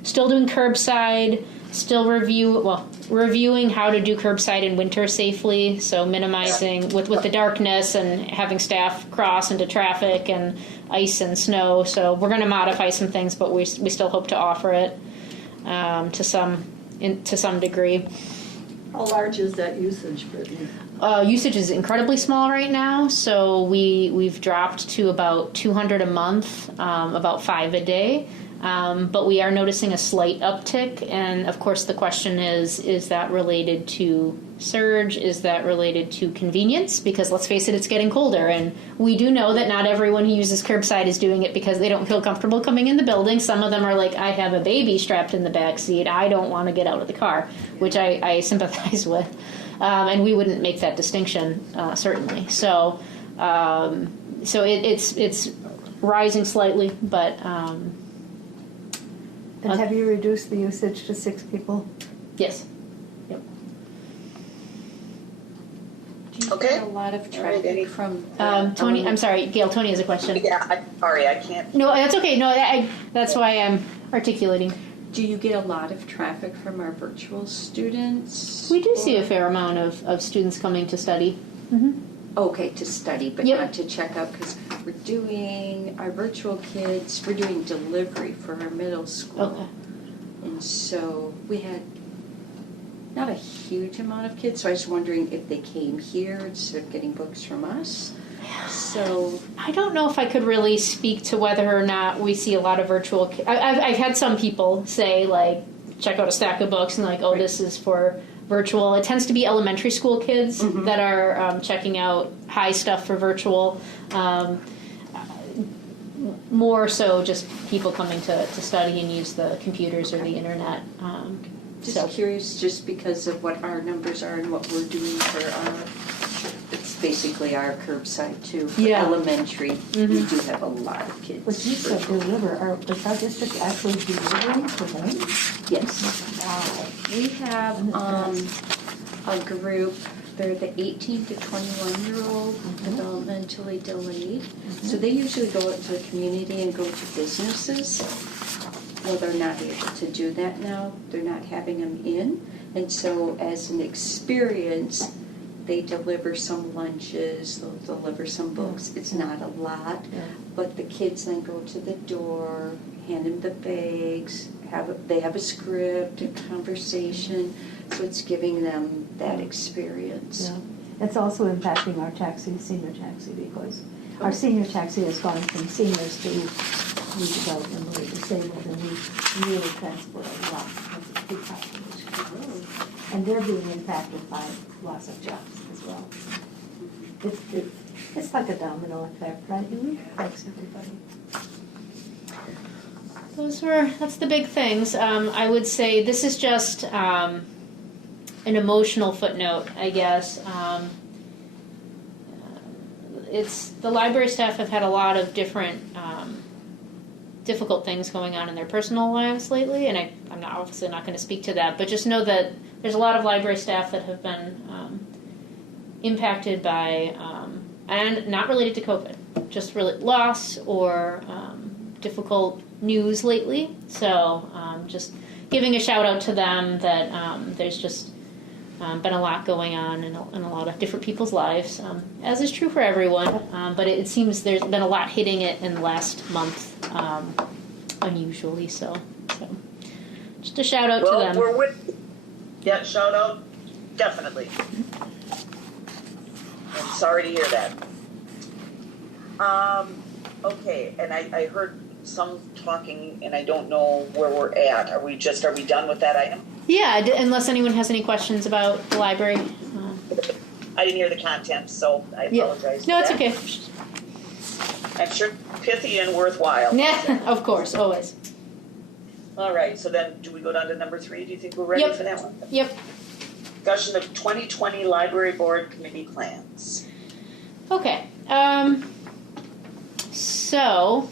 Still doing curbside, still reviewing how to do curbside in winter safely, so minimizing with the darkness and having staff cross into traffic and ice and snow. So we're going to modify some things, but we still hope to offer it to some degree. How large is that usage, Brittany? Usage is incredibly small right now, so we've dropped to about 200 a month, about 5 a day. But we are noticing a slight uptick, and of course the question is that related to surge? Is that related to convenience? Because let's face it, it's getting colder, and we do know that not everyone who uses curbside is doing it because they don't feel comfortable coming in the building. Some of them are like, I have a baby strapped in the back seat, I don't want to get out of the car, which I sympathize with. And we wouldn't make that distinction, certainly. So it's rising slightly, but... And have you reduced the usage to 6 people? Yes. Yep. Do you Okay. get a lot of traffic from Tony, I'm sorry, Gail, Tony has a question. Yeah, I'm sorry, I can't. No, that's okay. No, that's why I'm articulating. Do you get a lot of traffic from our virtual students? We do see a fair amount of students coming to study. Mm-hmm. Okay, to study, but Yep. not to check out, because we're doing our virtual kids, we're doing delivery for our middle school. Okay. And so we had not a huge amount of kids, so I was wondering if they came here instead of getting books from us. So I don't know if I could really speak to whether or not we see a lot of virtual. I've had some people say, like, check out a stack of books and like, oh, this is for virtual. It tends to be elementary school kids that are checking out high stuff for virtual. More so just people coming to study and use the computers or the internet. just curious, just because of what our numbers are and what we're doing for our, it's basically our curbside too. For elementary, we do have a lot of kids. But you said deliver, does our district actually delivering to them? Yes. Wow. We have a group, they're the 18 to 21-year-old developmentally delayed. So they usually go out to the community and go to businesses. Well, they're not able to do that now. They're not having them in. And so as an experience, they deliver some lunches, they'll deliver some books. It's not a lot, but the kids then go to the door, hand them the bags, they have a script, a conversation, so it's giving them that experience. Yeah. It's also impacting our senior taxi, because our senior taxi has gone from seniors to redevelopmentally disabled, and we really transport a lot of the big population. And they're being impacted by loss of jobs as well. It's like a domino effect, right? It affects everybody. That's the big things. I would say this is just an emotional footnote, I guess. It's the library staff have had a lot of different difficult things going on in their personal lives lately, and I'm obviously not going to speak to that, but just know that there's a lot of library staff that have been impacted by, and not related to COVID, just really loss or difficult news lately. So just giving a shout out to them that there's just been a lot going on in a lot of different people's lives, as is true for everyone. But it seems there's been a lot hitting it in the last month, unusually. So just a shout out to them. Well, we're with you. Yeah, shout out, definitely. I'm sorry to hear that. Okay, and I heard some talking, and I don't know where we're at. Are we done with that item? Yeah, unless anyone has any questions about the library. I didn't hear the content, so I apologize. No, for it's that. okay. I'm sure pithy and worthwhile. Yeah, of course, always. All right, so then do we go down to number 3? Do you think we're ready Yep. for that one? Yep. Discussion of 2020 library board committee plans. Okay. So,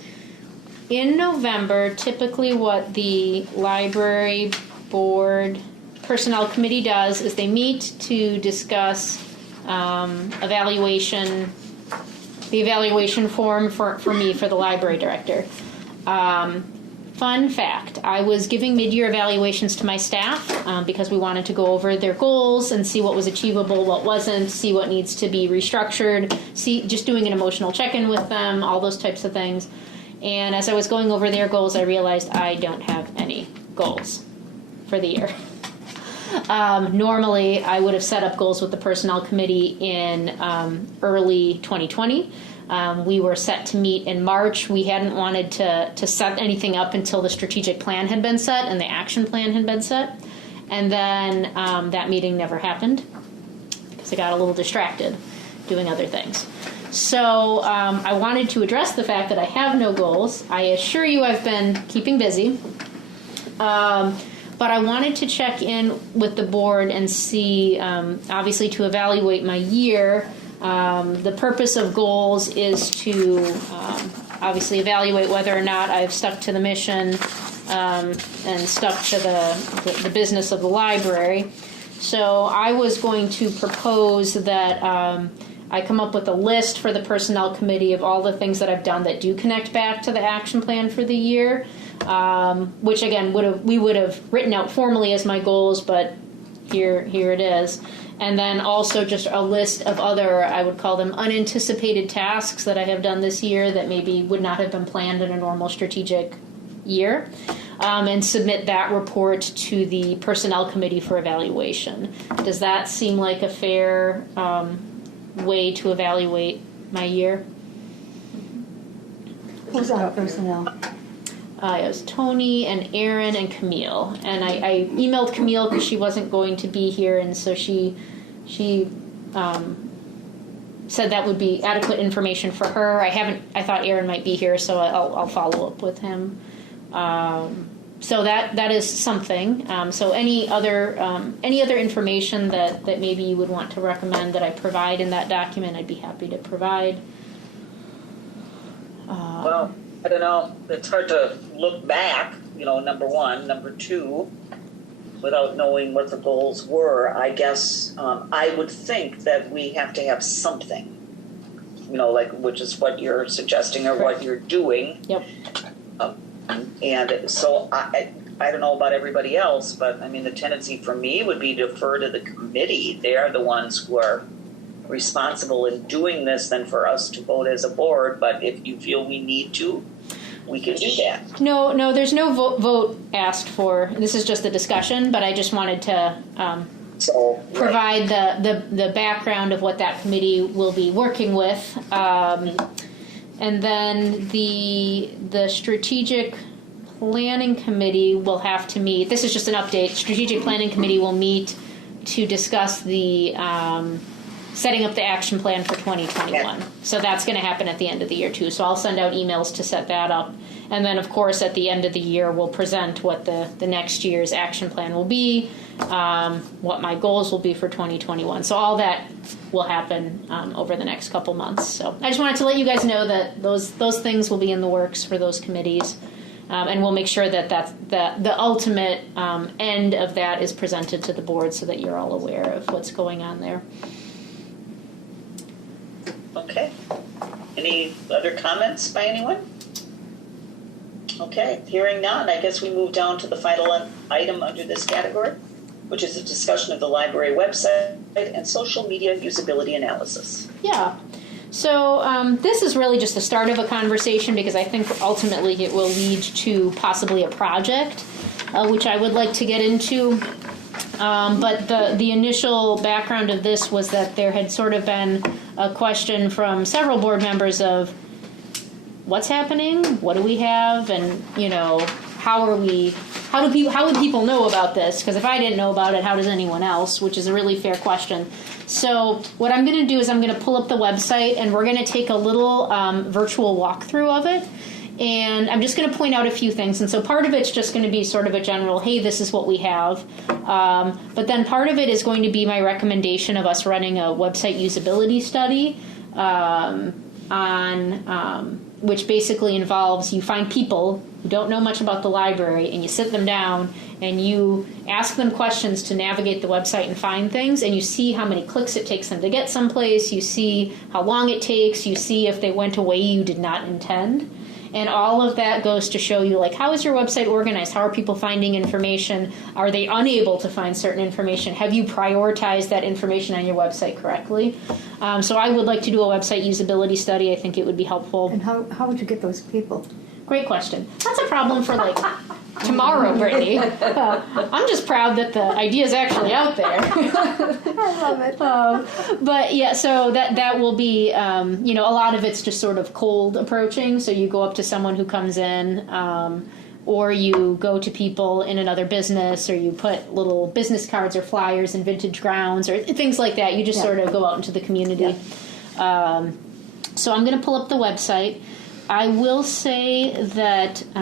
in November, typically what the library board personnel committee does is they meet to discuss evaluation, the evaluation form for me, for the library director. Fun fact, I was giving mid-year evaluations to my staff because we wanted to go over their goals and see what was achievable, what wasn't, see what needs to be restructured, just doing an emotional check-in with them, all those types of things. And as I was going over their goals, I realized I don't have any goals for the year. Normally, I would have set up goals with the personnel committee in early 2020. We were set to meet in March. We hadn't wanted to set anything up until the strategic plan had been set and the action plan had been set. And then that meeting never happened because I got a little distracted doing other things. So I wanted to address the fact that I have no goals. I assure you I've been keeping busy. But I wanted to check in with the board and see, obviously to evaluate my year. The purpose of goals is to obviously evaluate whether or not I've stuck to the mission and stuck to the business of the library. So I was going to propose that I come up with a list for the personnel committee of all the things that I've done that do connect back to the action plan for the year, which again we would have written out formally as my goals, but here it is. And then also just a list of other, I would call them unanticipated tasks that I have done this year that maybe would not have been planned in a normal strategic year, and submit that report to the personnel committee for evaluation. Does that seem like a fair way to evaluate my year? Who's on personnel? It was Tony and Aaron and Camille, and I emailed Camille because she wasn't going to be here, and so she said that would be adequate information for her. I thought Aaron might be here, so I'll follow up with him. So that is something. So any other information that maybe you would want to recommend that I provide in that document, I'd be happy to provide. Well, I don't know. It's hard to look back, number one. Number two, without knowing what the goals were, I guess I would think that we have to have something, which is what you're suggesting or what you're doing. Yep. And so I don't know about everybody else, but I mean, the tendency for me would be to defer to the committee. They are the ones who are responsible in doing this than for us to vote as a board. But if you feel we need to, we can do that. No, there's no vote asked for. This is just a discussion, but I just wanted to provide the background of what that committee will be working with. And then the strategic planning committee will have to meet. This is just an update. Strategic planning committee will meet to discuss the setting up the action plan for 2021. So that's going to happen at the end of the year too. So I'll send out emails to set that up. And then of course at the end of the year we'll present what the next year's action plan will be, what my goals will be for 2021. So all that will happen over the next couple months. So I just wanted to let you guys know that those things will be in the works for those committees. And we'll make sure that the ultimate end of that is presented to the board so that you're all aware of what's going on there. Okay. Any other comments by anyone? Okay, hearing none, I guess we move down to the final item under this category, which is a discussion of the library website and social media usability analysis. Yeah. So this is really just the start of a conversation because I think ultimately it will lead to possibly a project, which I would like to get into. But the initial background of this was that there had sort of been a question from several board members of what's happening, what do we have, and how would people know about this? Because if I didn't know about it, how does anyone else? Which is a really fair question. So what I'm going to do is I'm going to pull up the website, and we're going to take a little virtual walkthrough of it. And I'm just going to point out a few things. And so part of it's just going to be sort of a general, hey, this is what we have. But then part of it is going to be my recommendation of us running a website usability study which basically involves you find people who don't know much about the library, and you sit them down and you ask them questions to navigate the website and find things, and you see how many clicks it takes them to get someplace, you see how long it takes, you see if they went a way you did not intend. And all of that goes to show you, like, how is your website organized? How are people finding information? Are they unable to find certain information? Have you prioritized that information on your website correctly? So I would like to do a website usability study. I think it would be helpful. And how would you get those people? Great question. That's a problem for, like, tomorrow, Brittany. I'm just proud that the idea is actually out there. I love it. But yeah, so that will be, a lot of it's just sort of cold approaching. So you go up to someone who comes in, or you go to people in another business, or you put little business cards or flyers in vintage grounds or things like that. You just sort of go out into the community. Yeah. So I'm going to pull up the website. I will say that, okay,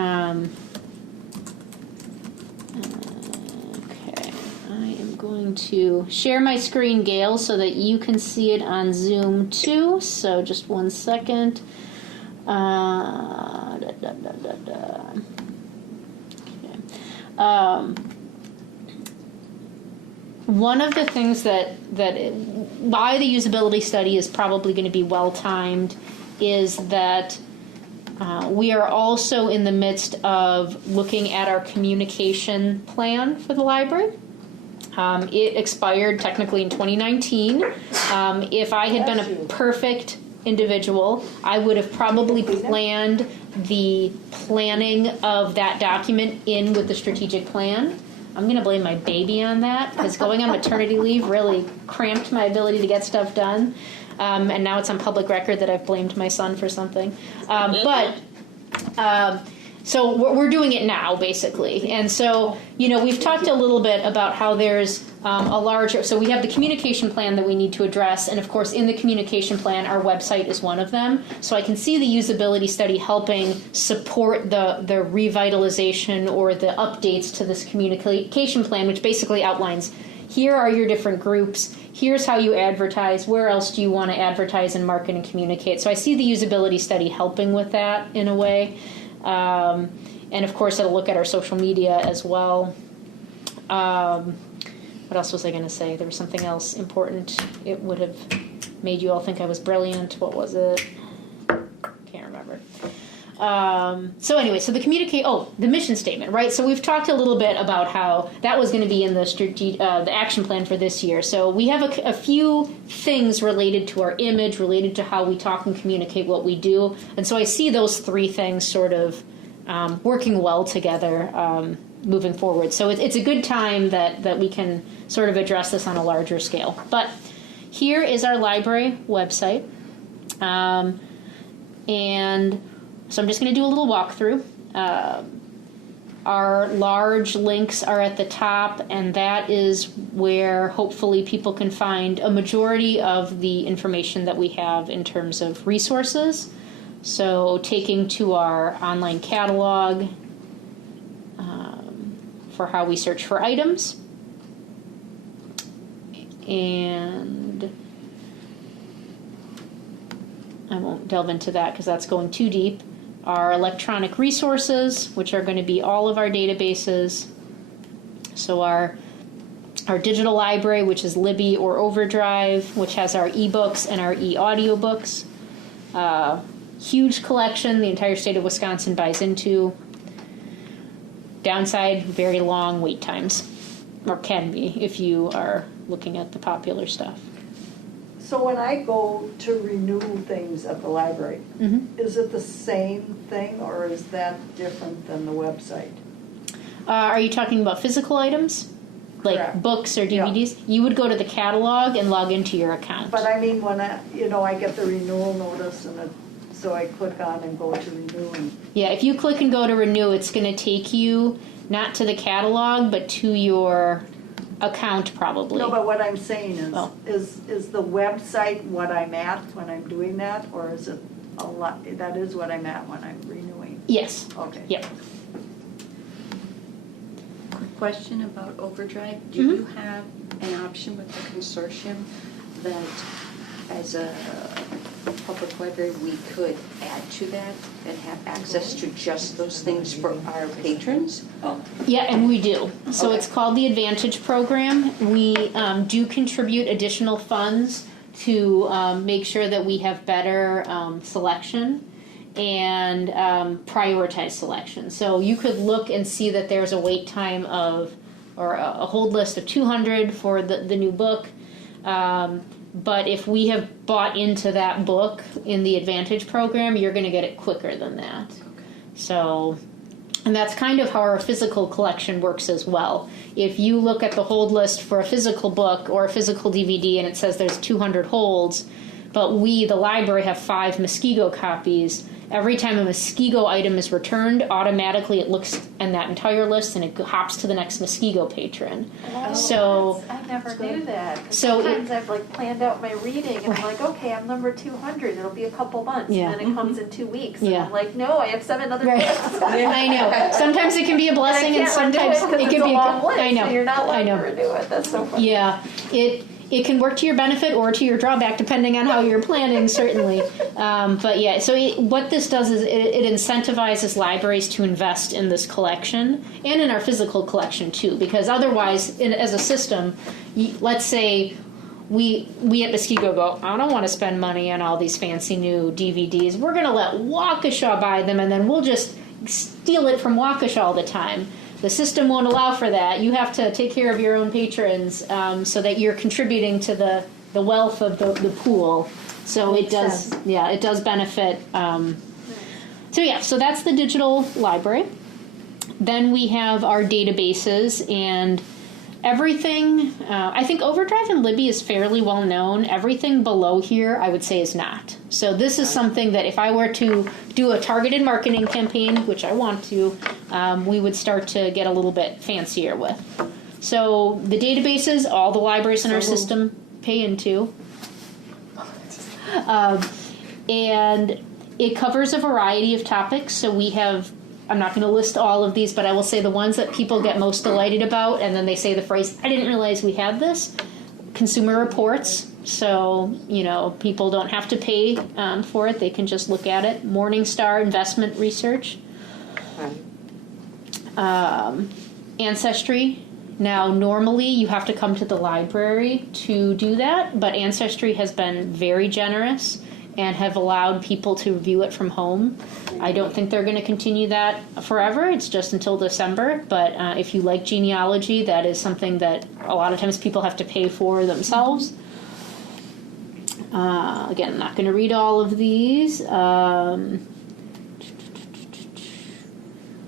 I am going to share my screen, Gail, so that you can see it on Zoom too. So just one second. Okay. One of the things why the usability study is probably going to be well timed is that we are also in the midst of looking at our communication plan for the library. It expired technically in 2019. If I had been a perfect individual, I would have probably planned the planning of that document in with the strategic plan. I'm going to blame my baby on that, because going on maternity leave really cramped my ability to get stuff done. And now it's on public record that I've blamed my son for something. So we're doing it now, basically. And so, we've talked a little bit about how there's so we have the communication plan that we need to address. And of course, in the communication plan, our website is one of them. So I can see the usability study helping support the revitalization or the updates to this communication plan, which basically outlines, here are your different groups. Here's how you advertise. Where else do you want to advertise and market and communicate? So I see the usability study helping with that in a way. And of course, it'll look at our social media as well. What else was I going to say? There was something else important. It would have made you all think I was brilliant. What was it? Can't remember. So anyway, so the mission statement, right? So we've talked a little bit about how that was going to be in the action plan for this year. So we have a few things related to our image, related to how we talk and communicate what we do. And so I see those three things sort of working well together moving forward. So it's a good time that we can sort of address this on a larger scale. But here is our library website. And so I'm just going to do a little walkthrough. Our large links are at the top, and that is where hopefully people can find a majority of the information that we have in terms of resources. So taking to our online catalog for how we search for items. And I won't delve into that because that's going too deep. Our electronic resources, which are going to be all of our databases. So our digital library, which is Libby or Overdrive, which has our ebooks and our e-audiobooks. Huge collection the entire state of Wisconsin buys into. Downside, very long wait times, or can be if you are looking at the popular stuff. So when I go to renew things at the library, is it the same thing or is that different than the website? Are you talking about physical items? Like Correct. Books or DVDs? Yeah. You would go to the catalog and log into your account. But I mean when I get the renewal notice and it So I click on and go to renew and. Yeah, if you click and go to renew, it's going to take you not to the catalog, but to your account probably. No, but what I'm saying is, Oh. is the website what I'm at when I'm doing that, or is it a lot, that is what I'm at when I'm renewing? Yes. Okay. Yep. Quick question about overdrive. Do Mm-hmm. you have an option with the consortium that as a public library, we could add to that and have access to just those things for our patrons? Yeah, and we do. So Okay. it's called the Advantage Program. We do contribute additional funds to make sure that we have better selection and prioritize selection. So you could look and see that there's a wait time of, or a hold list of 200 for the new book. But if we have bought into that book in the Advantage Program, you're going to get it quicker than that. So, and that's kind of how our physical collection works as well. If you look at the hold list for a physical book or a physical DVD and it says there's 200 holds, but we, the library, have 5 Muskego copies, every time a Muskego item is returned, automatically it looks in that entire list and it hops to the next Muskego patron. So I never knew that. 'Cause So sometimes I've like planned out my reading and I'm like, okay, I'm number 200. It'll be a couple months. Yeah. And then it comes in 2 weeks. And Yeah. I'm like, no, I have 7 other Right. books. I know. Sometimes it can be a blessing, and sometimes it can be. a long list. I know. So you're not allowed I know. to renew it. That's so funny. Yeah, it can work to your benefit or to your drawback depending on how you're planning, certainly. But yeah, so what this does is it incentivizes libraries to invest in this collection and in our physical collection too, because otherwise, as a system, let's say we at Muskego go, I don't want to spend money on all these fancy new DVDs. We're going to let Waukesha buy them, and then we'll just steal it from Waukesha all the time. The system won't allow for that. You have to take care of your own patrons so that you're contributing to the wealth of the pool. So it does, yeah, it does benefit. So that's the digital library. Then we have our databases and everything. I think Overdrive and Libby is fairly well known. Everything below here, I would say, is not. So this is something that if I were to do a targeted marketing campaign, which I want to, we would start to get a little bit fancier with. So the databases, all the libraries in our system pay into. And it covers a variety of topics. So we have, I'm not going to list all of these, but I will say the ones that people get most delighted about, and then they say the phrase, I didn't realize we had this. Consumer reports, so, people don't have to pay for it. They can just look at it. Morningstar investment research. Ancestry. Now, normally you have to come to the library to do that, but Ancestry has been very generous and have allowed people to view it from home. I don't think they're going to continue that forever. It's just until December. But if you like genealogy, that is something that a lot of times people have to pay for themselves. Again, I'm not going to read all of these.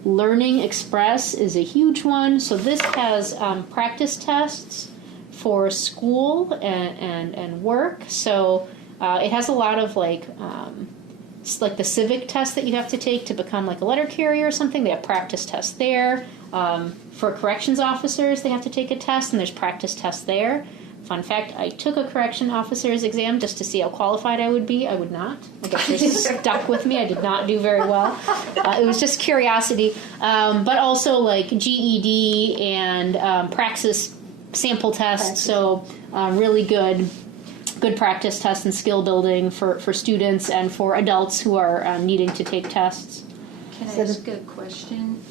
Learning Express is a huge one. So this has practice tests for school and work. So it has a lot of like the civic test that you have to take to become like a letter carrier or something. They have practice tests there. For corrections officers, they have to take a test, and there's practice tests there. Fun fact, I took a correction officer's exam just to see how qualified I would be. I would not. I guess you're stuck with me. I did not do very well. It was just curiosity. But also like GED and Praxis sample tests. So really good practice tests and skill building for students and for adults who are needing to take tests. Can I ask a question?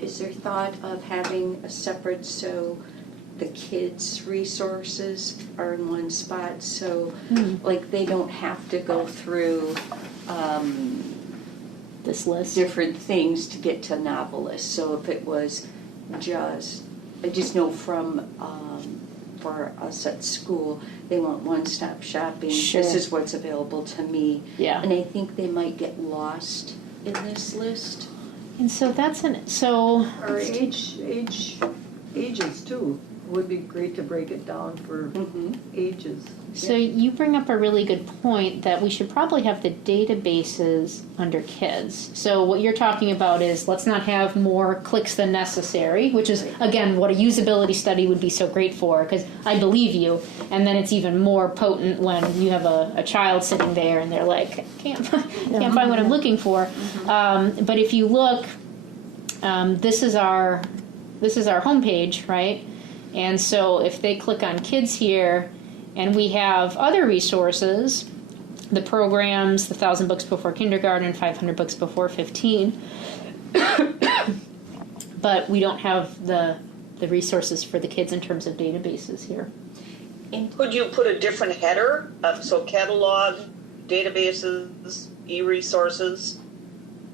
Is there thought of having a separate, so the kids' resources are in one spot, so like they don't have to go through This list. different things to get to novelists? So if it was I just know from for us at school, they want one-stop shopping. Sure. This is what's available to me. Yeah. And I think they might get lost in this list. And so that's Or ages too. would be great to break it down for ages. So you bring up a really good point that we should probably have the databases under kids. So what you're talking about is let's not have more clicks than necessary, which is, again, what a usability study would be so great for, because I believe you. And then it's even more potent when you have a child sitting there and they're like, can't find what I'm looking for. But if you look, this is our homepage, right? And so if they click on kids here, and we have other resources, the programs, the 1,000 books before kindergarten, 500 books before 15, but we don't have the resources for the kids in terms of databases here. Could you put a different header? So catalog, databases, e-resources,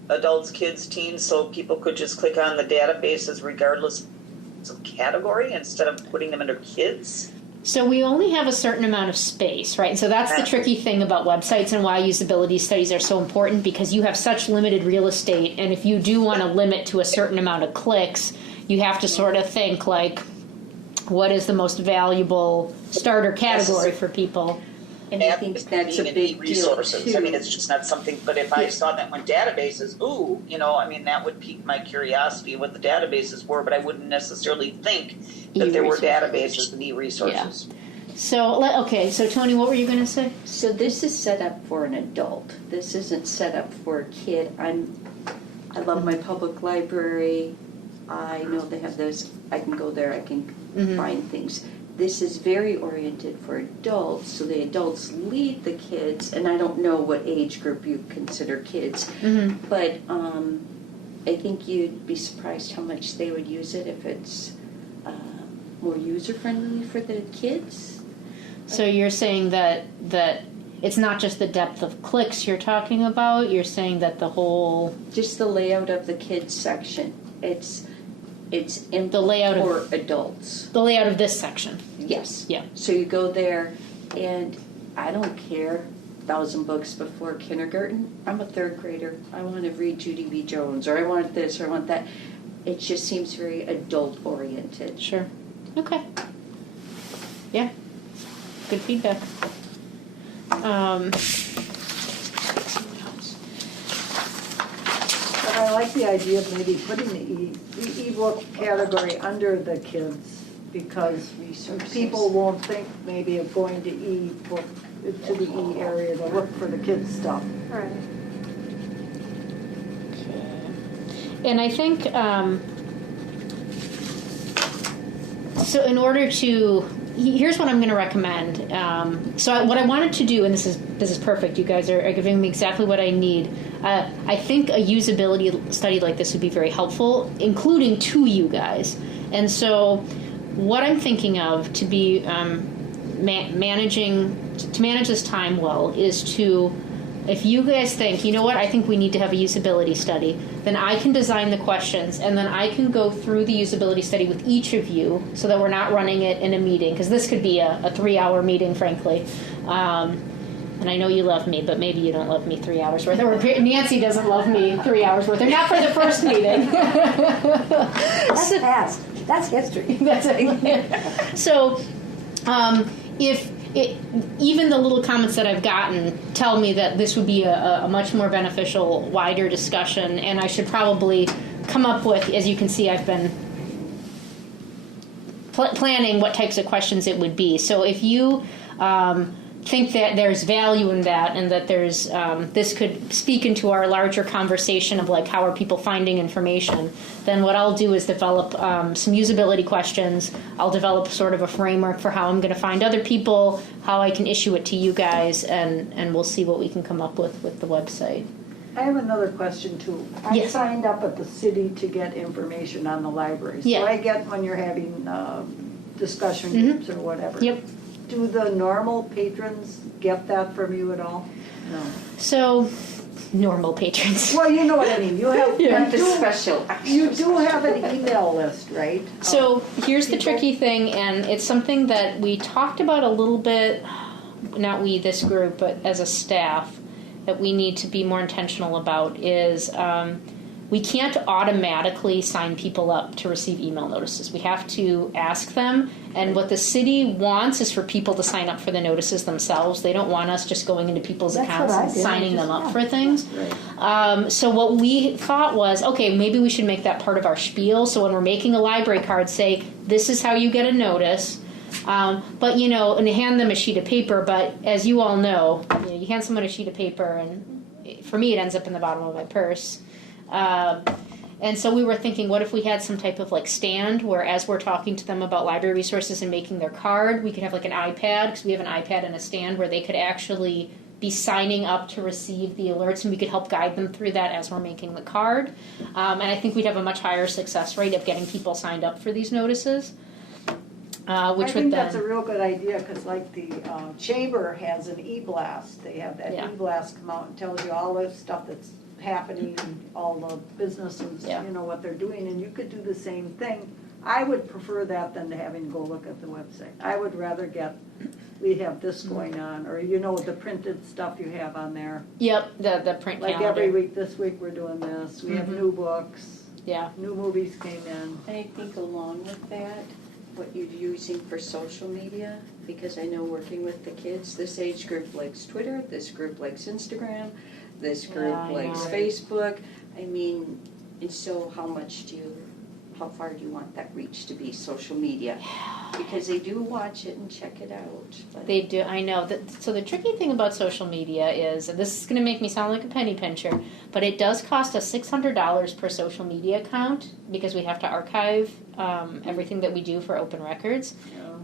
adults, kids, teens, so people could just click on the databases regardless of category instead of putting them under kids? So we only have a certain amount of space, right? So that's the tricky thing about websites and why usability studies are so important, because you have such limited real estate, and if you do want to limit to a certain amount of clicks, you have to sort of think like, what is the most valuable starter category for people? And I think that's a big resources. deal too. I mean, it's just not something. But if I saw that one databases, I mean, that would pique my curiosity what the databases were. But I wouldn't necessarily think that there were databases and e-resources. Yeah. So Tony, what were you going to say? So this is set up for an adult. This isn't set up for a kid. I love my public library. I know they have those. I can go there. I can find things. This is very oriented for adults, so the adults lead the kids, and I don't know what age group you consider kids, but I think you'd be surprised how much they would use it if it's more user-friendly for the kids. So you're saying that it's not just the depth of clicks you're talking about, you're saying that the whole... Just the layout of the kids section. It's in the layout for adults. The layout of this section. Yes. Yeah. So you go there, and I don't care, 1,000 books before kindergarten. I'm a third grader. I want to read Judy B. Jones, or I want this, or I want that. It just seems very adult-oriented. Sure. Okay. Yeah. Good feedback. But I like the idea of maybe putting the e-book category under the kids, because people won't think maybe of going to e-book, to the e area to look for the kids' stuff. Right. And I think, so in order to, here's what I'm going to recommend. What I wanted to do, and this is perfect, you guys are giving me exactly what I need. I think a usability study like this would be very helpful, including to you guys. And so what I'm thinking of to be manage this time well is to, if you guys think, you know what, I think we need to have a usability study, then I can design the questions, and then I can go through the usability study with each of you so that we're not running it in a meeting, because this could be a 3-hour meeting, frankly. And I know you love me, but maybe you don't love me 3 hours worth. Or Nancy doesn't love me 3 hours worth. Or not for the first meeting. That's past. That's history. That's it. So, even the little comments that I've gotten tell me that this would be a much more beneficial, wider discussion, and I should probably come up with, as you can see, I've been planning what types of questions it would be. So if you think that there's value in that, and that there's this could speak into our larger conversation of like how are people finding information, then what I'll do is develop some usability questions. I'll develop sort of a framework for how I'm going to find other people, how I can issue it to you guys, and we'll see what we can come up with the website. I have another question too. I Yes. signed up at the city to get information on the library. Yeah. So I get when you're having discussion groups or whatever. Yep. Do the normal patrons get that from you at all? No. So, normal patrons. Well, you know what I mean. You have You you do have an email list, right? So here's the people? tricky thing, and it's something that we talked about a little bit, not we, this group, but as a staff, that we need to be more intentional about is we can't automatically sign people up to receive email notices. We have to ask them, and what the city wants is for people to sign up for the notices themselves. They don't want us just going into people's That's accounts what I and did. signing them up for things. Right. So what we thought was, okay, maybe we should make that part of our spiel. So when we're making a library card, say, this is how you get a notice. But, you know, and hand them a sheet of paper. But as you all know, you hand someone a sheet of paper, and for me, it ends up in the bottom of my purse. And so we were thinking, what if we had some type of like stand where as we're talking to them about library resources and making their card, we could have like an iPad, because we have an iPad and a stand where they could actually be signing up to receive the alerts, and we could help guide them through that as we're making the card. And I think we'd have a much higher success rate of getting people signed up for these notices. I Which think would that's then, a real good idea, because like the chamber has an e-blast. They have that Yeah. e-blast come out and tells you all the stuff that's happening, all the businesses, Yeah. you know, what they're doing, and you could do the same thing. I would prefer that than to having to go look at the website. I would rather we have this going on, or you know, the printed stuff you have on there. yep, the print Like calendar. every week, this week we're doing this, we have Mhm. new books, Yeah. new movies came in. And I think along with that, what you're using for social media, because I know working with the kids, this age group likes Twitter, this group likes Instagram, this group Yeah, I likes know. Facebook. I mean, and so how far do you want that reach to be, social media? Because they do watch it and check it out. But They do, I know. So the tricky thing about social media is, and this is going to make me sound like a penny pincher, but it does cost us $600 per social media account, because we have to archive everything that we do for open records.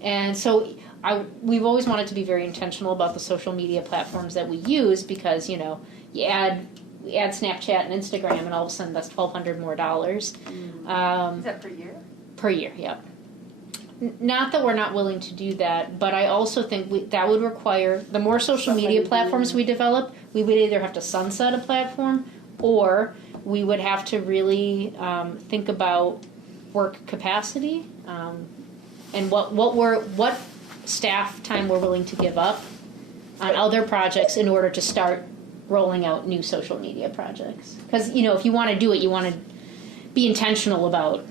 And so we've always wanted to be very intentional about the social media platforms that we use, because, you know, we add Snapchat and Instagram, and all of a sudden that's $1,200 more. Is that per year? Per year, yep. Not that we're not willing to do that, but I also think that would require, the more social media platforms we develop, we would either have to sunset a platform, or we would have to really think about work capacity and what staff time we're willing to give up on other projects in order to start rolling out new social media projects. Because, you know, if you want to do it, you want to be intentional about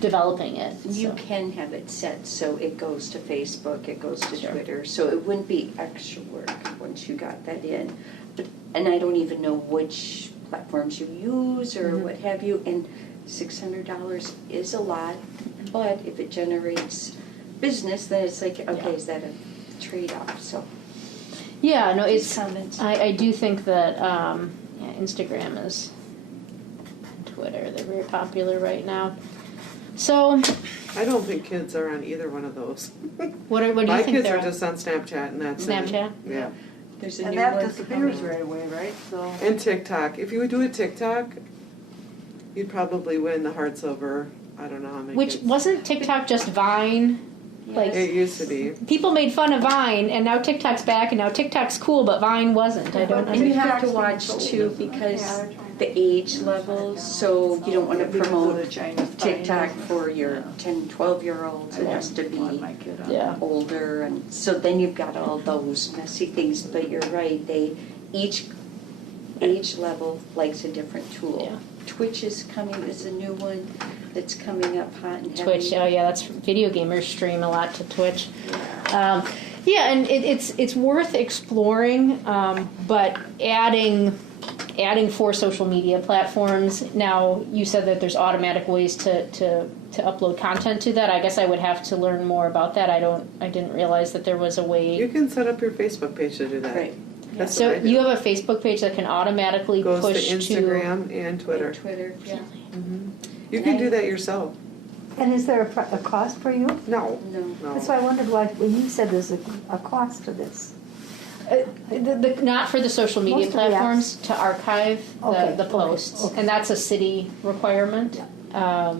developing it. you so. can have it set so it goes to Facebook, it goes to Sure. Twitter, so it wouldn't be extra work once you got that in. And I don't even know which platforms you use or what have you, and $600 is a lot, but if it generates business, then it's like, okay, is that a trade-off? So Yeah, no, it's. comments. I do think that Instagram is, Twitter, they're very popular right now. So, I don't think kids are on either one of those. what do you My think kids they're are just on Snapchat and that's it. Snapchat? Yeah. There's a And new that one disappears coming. right away, right? So. And TikTok. If you would do a TikTok, you'd probably win the hearts over, I don't know how many Which kids. wasn't TikTok just Vine? Like, It used to be. people made fun of Vine, and now TikTok's back, and now TikTok's cool, but Vine wasn't. I don't And you know. have to watch too, because the age levels, so you don't want to promote TikTok for your 10, 12-year-olds. It has to be Yeah. older, and so then you've got all those messy things. But you're right, each age level likes a different tool. Yeah. Twitch is coming, is a new one that's coming up hot and heavy. Twitch, oh yeah, that's video gamers stream a lot to Twitch. Yeah, and it's worth exploring, but adding 4 social media platforms. Now, you said that there's automatic ways to upload content to that. I guess I would have to learn more about that. I didn't realize that there was a way. You can set up your Facebook page to do that. Right. That's So what I do. you have a Facebook page that can automatically Goes push to Instagram and Twitter. And Twitter, yeah. You can do that yourself. And is there a cost for you? No. No. That's why I wondered why, when you said there's a cost to this. Not for the social media Most of the apps. platforms, to archive Okay, the okay, posts, okay. and that's a city requirement. Well,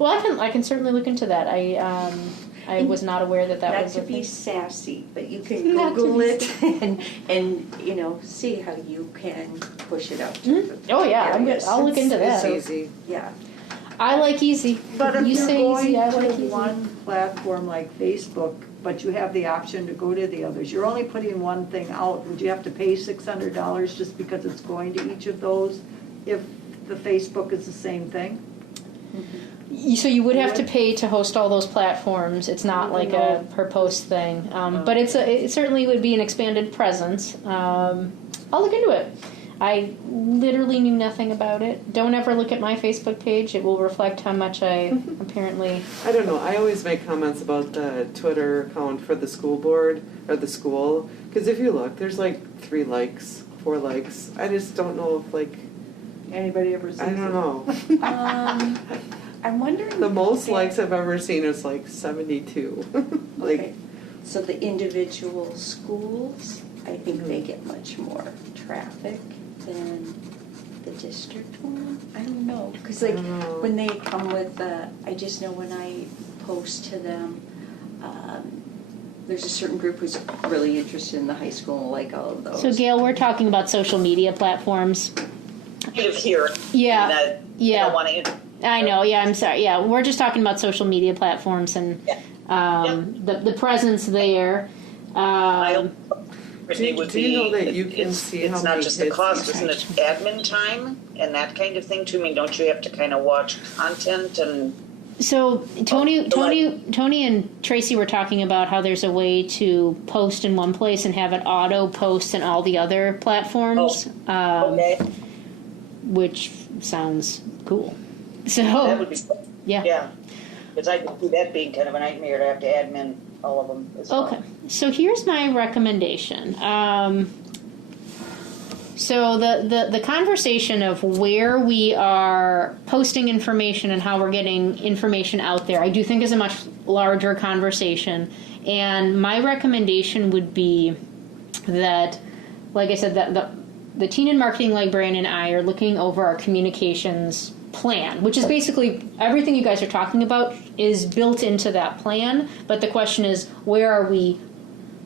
I can certainly look into that. I was not aware that Not was to a be thing. sassy, but you can Not to Google be it and see how you can push it out to the Oh yeah, areas. I'll look into It's that. easy. Yeah. I like easy. But if you you're say going easy, I to like easy. one platform like Facebook, but you have the option to go to the others, you're only putting one thing out, would you have to pay $600 just because it's going to each of those? If the Facebook is the same thing? So you would have to pay to host all those platforms. It's not like a per post thing, but it certainly would be an expanded presence. I'll look into it. I literally knew nothing about it. Don't ever look at my Facebook page. It will reflect how much I apparently... I don't know. I always make comments about the Twitter account for the school board or the school. Because if you look, there's like 3 likes, 4 likes. I just don't know if like... Anybody ever sees it? I don't know. I'm wondering. The most likes I've ever seen is like 72. Like, Okay. So the individual schools, I think they get much more traffic than the district one. I don't know, because like I don't know. when they come with I just know when I post to them, there's a certain group who's really interested in the high school and like all of those. So Gail, we're talking about social media platforms. Kind of here. Yeah. And that Yeah. I don't want to. I know, yeah, I'm sorry. Yeah, we're just talking about social media platforms and the presence there. Brittany, would do you know be- that you can see how It's not many just the hits cost, each isn't it admin time and that kind of thing too? I mean, don't you have to kind of watch content and... So Tony and Tracy were talking about how there's a way to post in one place and have it auto post in all the other platforms, Okay, which sounds cool. So that would be, yeah. yeah. Because I could see that being kind of a nightmare to have to admin all of them as well. Okay, so here's my recommendation. So the conversation of where we are posting information and how we're getting information out there, I do think is a much larger conversation. And my recommendation would be that, like I said, that the Teen and Marketing Librarian and I are looking over our communications plan, which is basically everything you guys are talking about is built into that plan. But the question is, where are we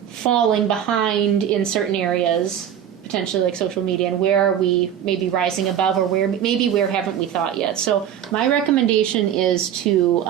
falling behind in certain areas, potentially like social media, and where are we maybe rising above, or where haven't we thought yet? So my recommendation is to,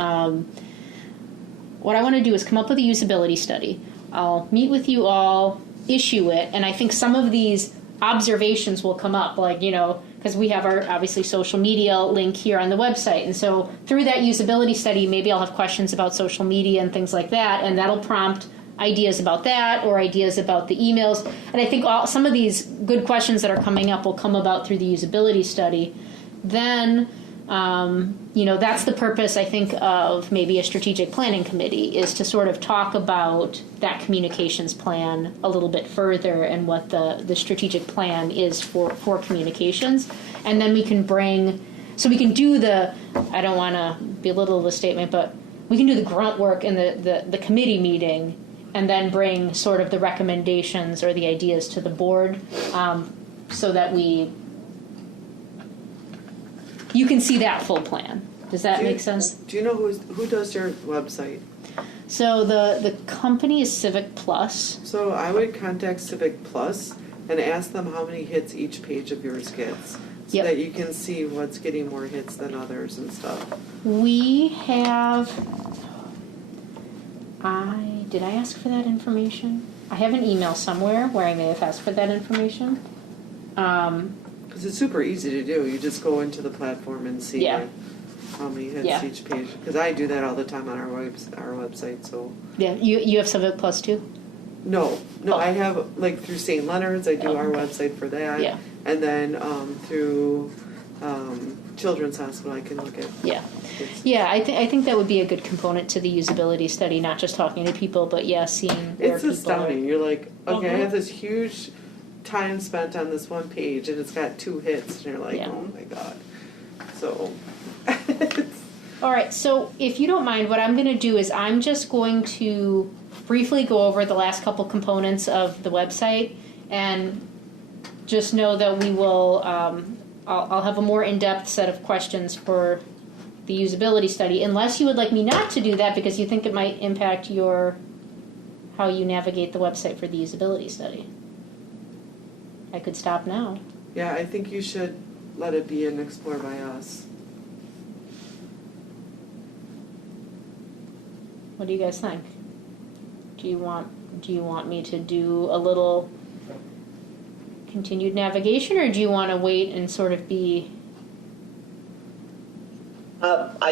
what I want to do is come up with a usability study. I'll meet with you all, issue it, and I think some of these observations will come up, like, because we have our obviously social media link here on the website, and so through that usability study, maybe I'll have questions about social media and things like that, and that'll prompt ideas about that or ideas about the emails. And I think some of these good questions that are coming up will come about through the usability study. Then, that's the purpose, I think, of maybe a strategic planning committee, is to sort of talk about that communications plan a little bit further and what the strategic plan is for communications. And then we can do I don't want to belittle the statement, but we can do the grunt work in the committee meeting and then bring sort of the recommendations or the ideas to the board, so that you can see that full plan. Does that make sense? Do you know who does your website? So the company is Civic Plus. So I would contact Civic Plus and ask them how many hits each page of yours gets, so Yep. that you can see what's getting more hits than others and stuff. We have. Did I ask for that information? I have an email somewhere where I may have asked for that information. Because it's super easy to do. You just go into the platform and see Yeah. how many hits Yeah. each page. Because I do that all the time on our website. So Yeah, you have Civic Plus too? no, Oh. I have like through St. Leonard's. I do Oh, our okay. website for that. Yeah. And then through Children's Hospital, I can look at. Yeah. hits. Yeah, I think that would be a good component to the usability study, not just talking to people, but seeing where It's people astounding. You're like, okay, I Mhm. have this huge time spent on this one page, and it's got 2 hits, and you're like, Yeah. oh my god. So. All right, so if you don't mind, what I'm going to do is I'm just going to briefly go over the last couple components of the website, and just know that we will, I'll have a more in-depth set of questions for the usability study, unless you would like me not to do that because you think it might impact how you navigate the website for the usability study. I could stop now. Yeah, I think you should let it be an explore by us. What do you guys think? Do you want me to do a little continued navigation, or do you want to wait and sort of be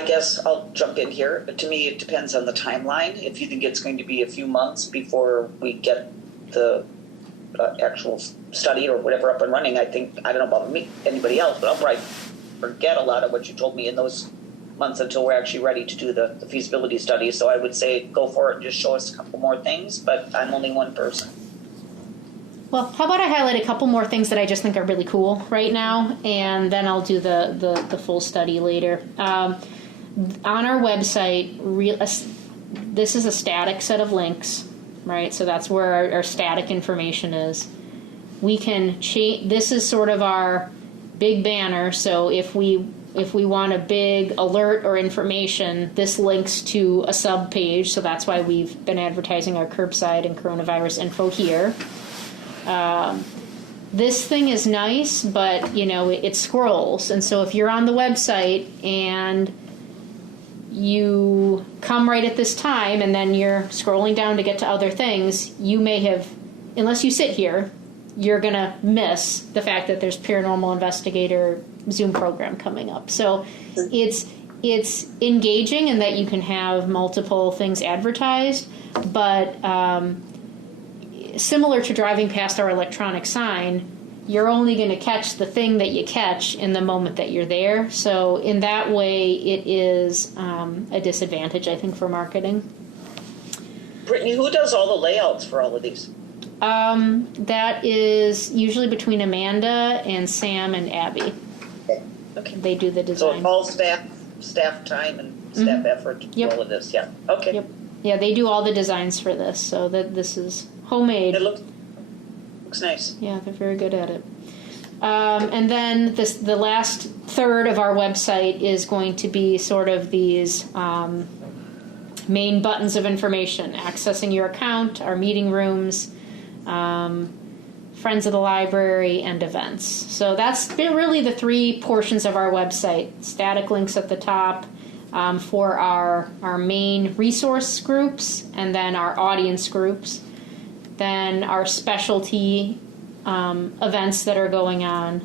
guess I'll jump in here. To me, it depends on the timeline. If you think it's going to be a few months before we get the actual study or whatever up and running, I don't know about me, anybody else, but I'll probably forget a lot of what you told me in those months until we're actually ready to do the feasibility study. So I would say go for it and just show us a couple more things, but I'm only one person. Well, how about I highlight a couple more things that I just think are really cool right now, and then I'll do the full study later. On our website, this is a static set of links, right? So that's where our static information is. We can change. This is sort of our big banner. So if we want a big alert or information, this links to a sub page. So that's why we've been advertising our curbside and coronavirus info here. This thing is nice, but it scrolls, and so if you're on the website and you come right at this time and then you're scrolling down to get to other things, you may have, unless you sit here, you're gonna miss the fact that there's paranormal investigator Zoom program coming up. So it's engaging in that you can have multiple things advertised, but similar to driving past our electronic sign, you're only going to catch the thing that you catch in the moment that you're there. So in that way, it is a disadvantage, I think, for marketing. Brittany, who does all the layouts for all of these? That is usually between Amanda and Sam and Abby. Okay. They do the design. So it's all staff time and staff effort, Yep. all of this, yeah. Okay. Yep. Yeah, they do all the designs for this, so that this is homemade. It looks nice. Yeah, they're very good at it. And then the last third of our website is going to be sort of these main buttons of information: accessing your account, our meeting rooms, friends of the library, and events. So that's been really the three portions of our website. Static links at the top for our main resource groups, and then our audience groups. Then our specialty events that are going on,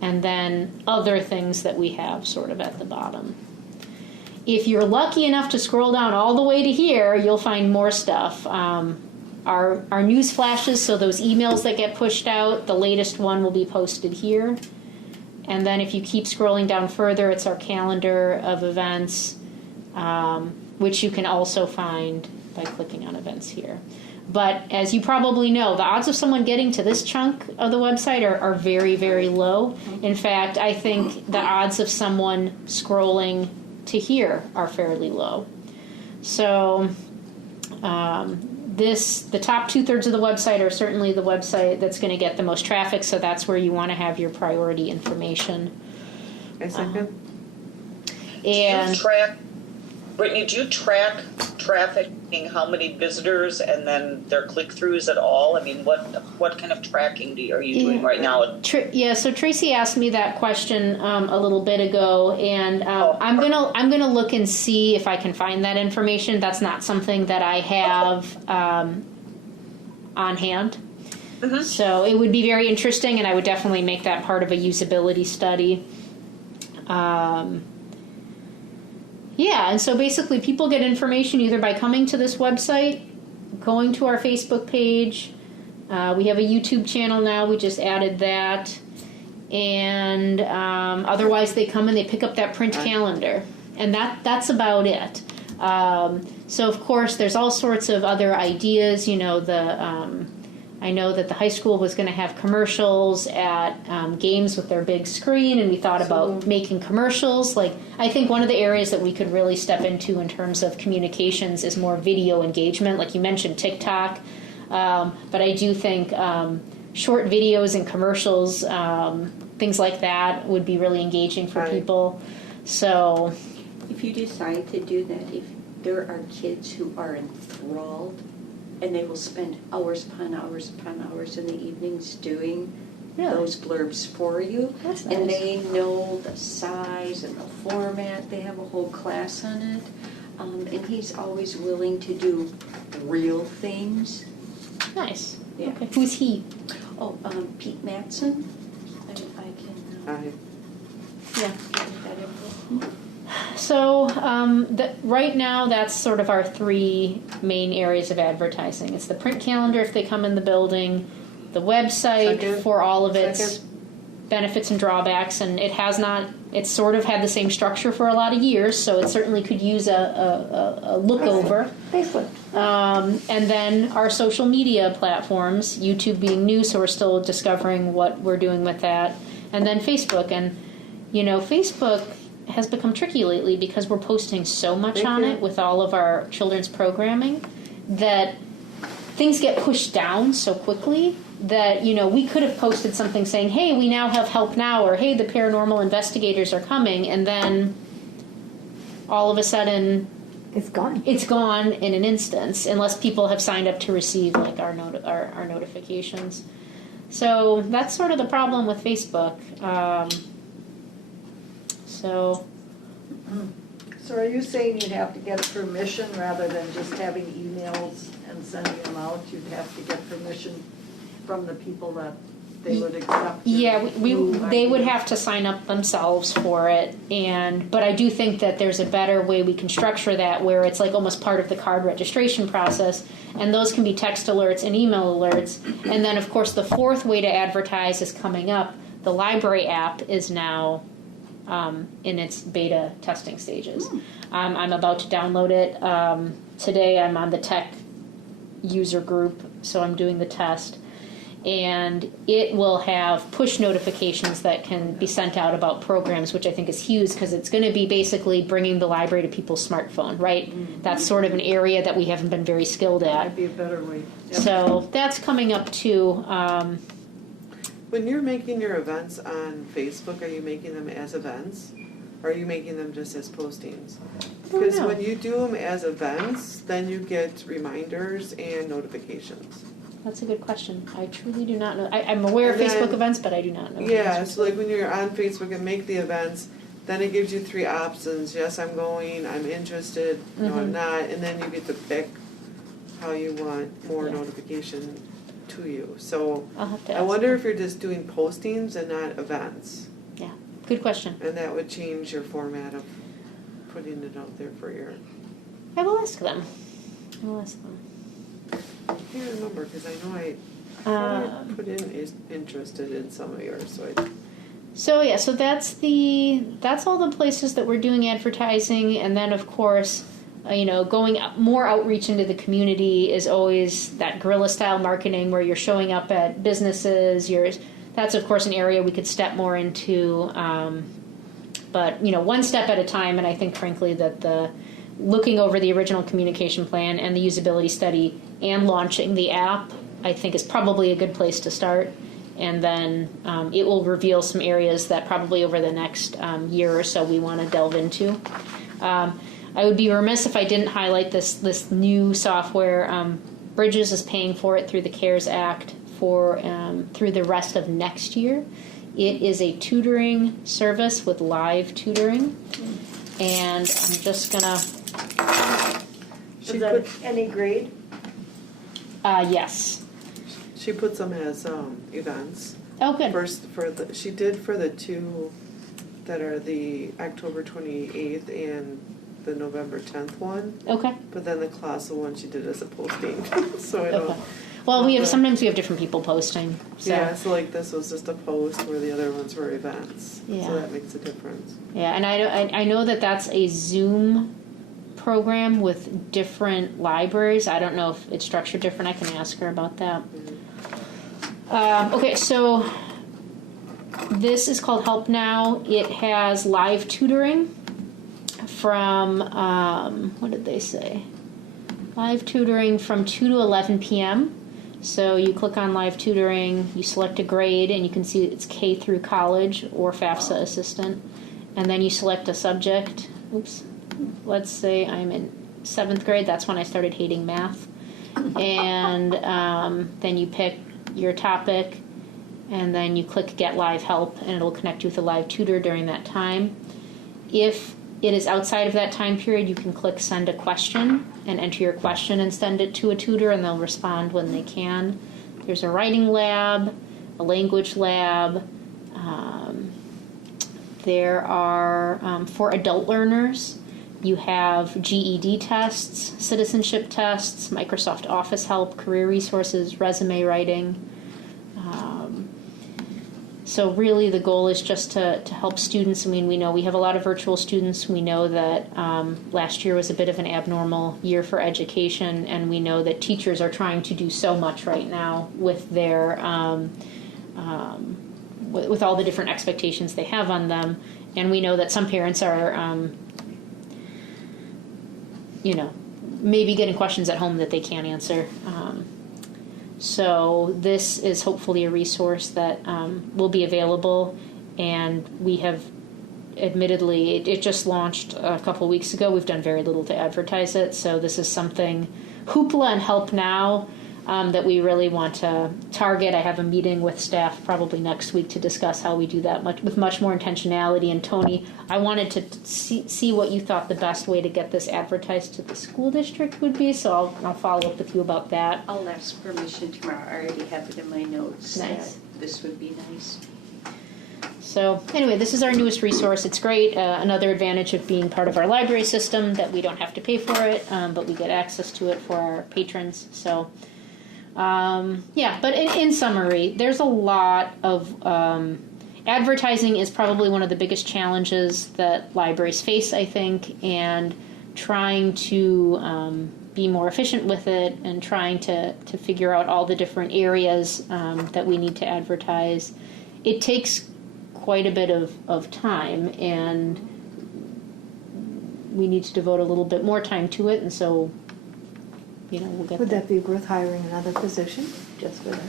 and then other things that we have sort of at the bottom. If you're lucky enough to scroll down all the way to here, you'll find more stuff. Our news flashes, so those emails that get pushed out, the latest one will be posted here. And then if you keep scrolling down further, it's our calendar of events, which you can also find by clicking on events here. But as you probably know, the odds of someone getting to this chunk of the website are very, very low. In fact, I think the odds of someone scrolling to here are fairly low. So the top 2/3 of the website are certainly the website that's going to get the most traffic, so that's where you want to have your priority information. I second. And Brittany, do you track traffic, meaning how many visitors and then their click-throughs at all? I mean, what kind of tracking are you doing right now? So Tracy asked me that question a little bit ago, and I'm gonna look and see if I can find that information. That's not something that I have on hand. Mm-hmm. So it would be very interesting, and I would definitely make that part of a usability study. Yeah, and so basically people get information either by coming to this website, going to our Facebook page. We have a YouTube channel now. We just added that. And otherwise they come and they pick up that print calendar. And that's about it. So, of course, there's all sorts of other ideas. I know that the high school was going to have commercials at games with their big screen, and we thought about making commercials. I think one of the areas that we could really step into in terms of communications is more video engagement. Like you mentioned TikTok, but I do think short videos and commercials, things like that, would be really engaging for people. So, if you decide to do that, if there are kids who are enthralled, and they will spend hours upon hours upon hours in the evenings doing those blurbs for you. That's nice. And they know the size and the format. They have a whole class on it. And he's always willing to do real things. Nice. Yeah. Okay. Who's he? Oh, Pete Matson. I can Yeah. get that info. so right now that's sort of our three main areas of advertising. It's the print calendar if they come in the building, the website Second. for all of its Second. benefits and drawbacks, and it's sort of had the same structure for a lot of years, so it certainly could use a look over. Facebook. And then our social media platforms, YouTube being new, so we're still discovering what we're doing with that. And then Facebook. And, Facebook has become tricky lately because we're posting so much Thank on you. it with all of our children's programming that things get pushed down so quickly that, we could have posted something saying, hey, we now have help now, or hey, the paranormal investigators are coming, and then all of a sudden It's gone. it's gone in an instance, unless people have signed up to receive like our notifications. So that's sort of the problem with Facebook. So So are you saying you'd have to get permission rather than just having emails and sending them out? You'd have to get permission from the people that they would accept? yeah, they would have to sign up themselves for it, but I do think that there's a better way we can structure that where it's like almost part of the card registration process, and those can be text alerts and email alerts. And then of course the fourth way to advertise is coming up. The library app is now in its beta testing stages. I'm about to download it. Today I'm on the tech user group, so I'm doing the test. And it will have push notifications that can be sent out about programs, which I think is huge because it's going to be basically bringing the library to people's smartphone, right? That's sort of an area that we haven't been very skilled at. That'd be a better way. Yep. So that's coming up too. When you're making your events on Facebook, are you making them as events? Or are you making them just as postings? Because when you do them as events, then you get reminders and notifications. That's a good question. I truly do not know. I'm aware of And then- Facebook events, but I do not know. the Yeah, answer. so like when you're on Facebook and make the events, then it gives you three options. Yes, I'm going, I'm interested, no, I'm not. And then you get to pick how you want more Yeah. notification to you. So I'll have to I ask wonder them. if you're just doing postings and not events. Yeah, good question. And that would change your format of putting it out there for your, I will ask them. I can't remember, because I know I put in is interested in some of yours, so I. So that's all the places that we're doing advertising, and then of course, going more outreach into the community is always that guerrilla style marketing where you're showing up at businesses. That's of course an area we could step more into, but one step at a time. And I think frankly that the looking over the original communication plan and the usability study and launching the app, I think is probably a good place to start. And then it will reveal some areas that probably over the next year or so we want to delve into. I would be remiss if I didn't highlight this new software. Bridges is paying for it through the CARES Act through the rest of next year. It is a tutoring service with live tutoring. And I'm just gonna... Is that any grade? Yes. She puts them as events. Oh, good. First she did for the two that are the October 28th and the November 10th one. Okay. But then the Classa one she did as a posting. So I don't. Okay. Well, sometimes we have different people posting. So. Yeah, so like this was just a post where the other ones were events. Yeah. So that makes a difference. Yeah, and I know that that's a Zoom program with different libraries. I don't know if it's structured different. I can ask her about that. Okay, so this is called Help Now. It has live tutoring from, what did they say? Live tutoring from 2 to 11 p.m. So you click on live tutoring, you select a grade, and you can see it's K through college or FAFSA assistant. And then you select a subject. Oops. Let's say I'm in 7th grade. That's when I started hating math. And then you pick your topic, and then you click Get Live Help, and it'll connect you with a live tutor during that time. If it is outside of that time period, you can click Send a Question and enter your question and send it to a tutor, and they'll respond when they can. There's a writing lab, a language lab, There are, for adult learners, you have GED tests, citizenship tests, Microsoft Office help, career resources, resume writing. So really the goal is just to help students. I mean, we know we have a lot of virtual students. We know that last year was a bit of an abnormal year for education, and we know that teachers are trying to do so much right now with their with all the different expectations they have on them. And we know that some parents are, maybe getting questions at home that they can't answer. So this is hopefully a resource that will be available, and we have admittedly, it just launched a couple weeks ago. We've done very little to advertise it, so this is something, Hoopla and Help Now, that we really want to target. I have a meeting with staff probably next week to discuss how we do that with much more intentionality. And Tony, I wanted to see what you thought the best way to get this advertised to the school district would be, so I'll follow up with you about that. I'll ask permission tomorrow. I already have it in my notes. Nice. This would be nice. So anyway, this is our newest resource. It's great. Another advantage of being part of our library system that we don't have to pay for it, but we get access to it for our patrons. So but in summary, there's a lot of advertising is probably one of the biggest challenges that libraries face, I think, and trying to be more efficient with it and trying to figure out all the different areas that we need to advertise. It takes quite a bit of time, and we need to devote a little bit more time to it, and so we'll get Would there. that be worth hiring another position just for that?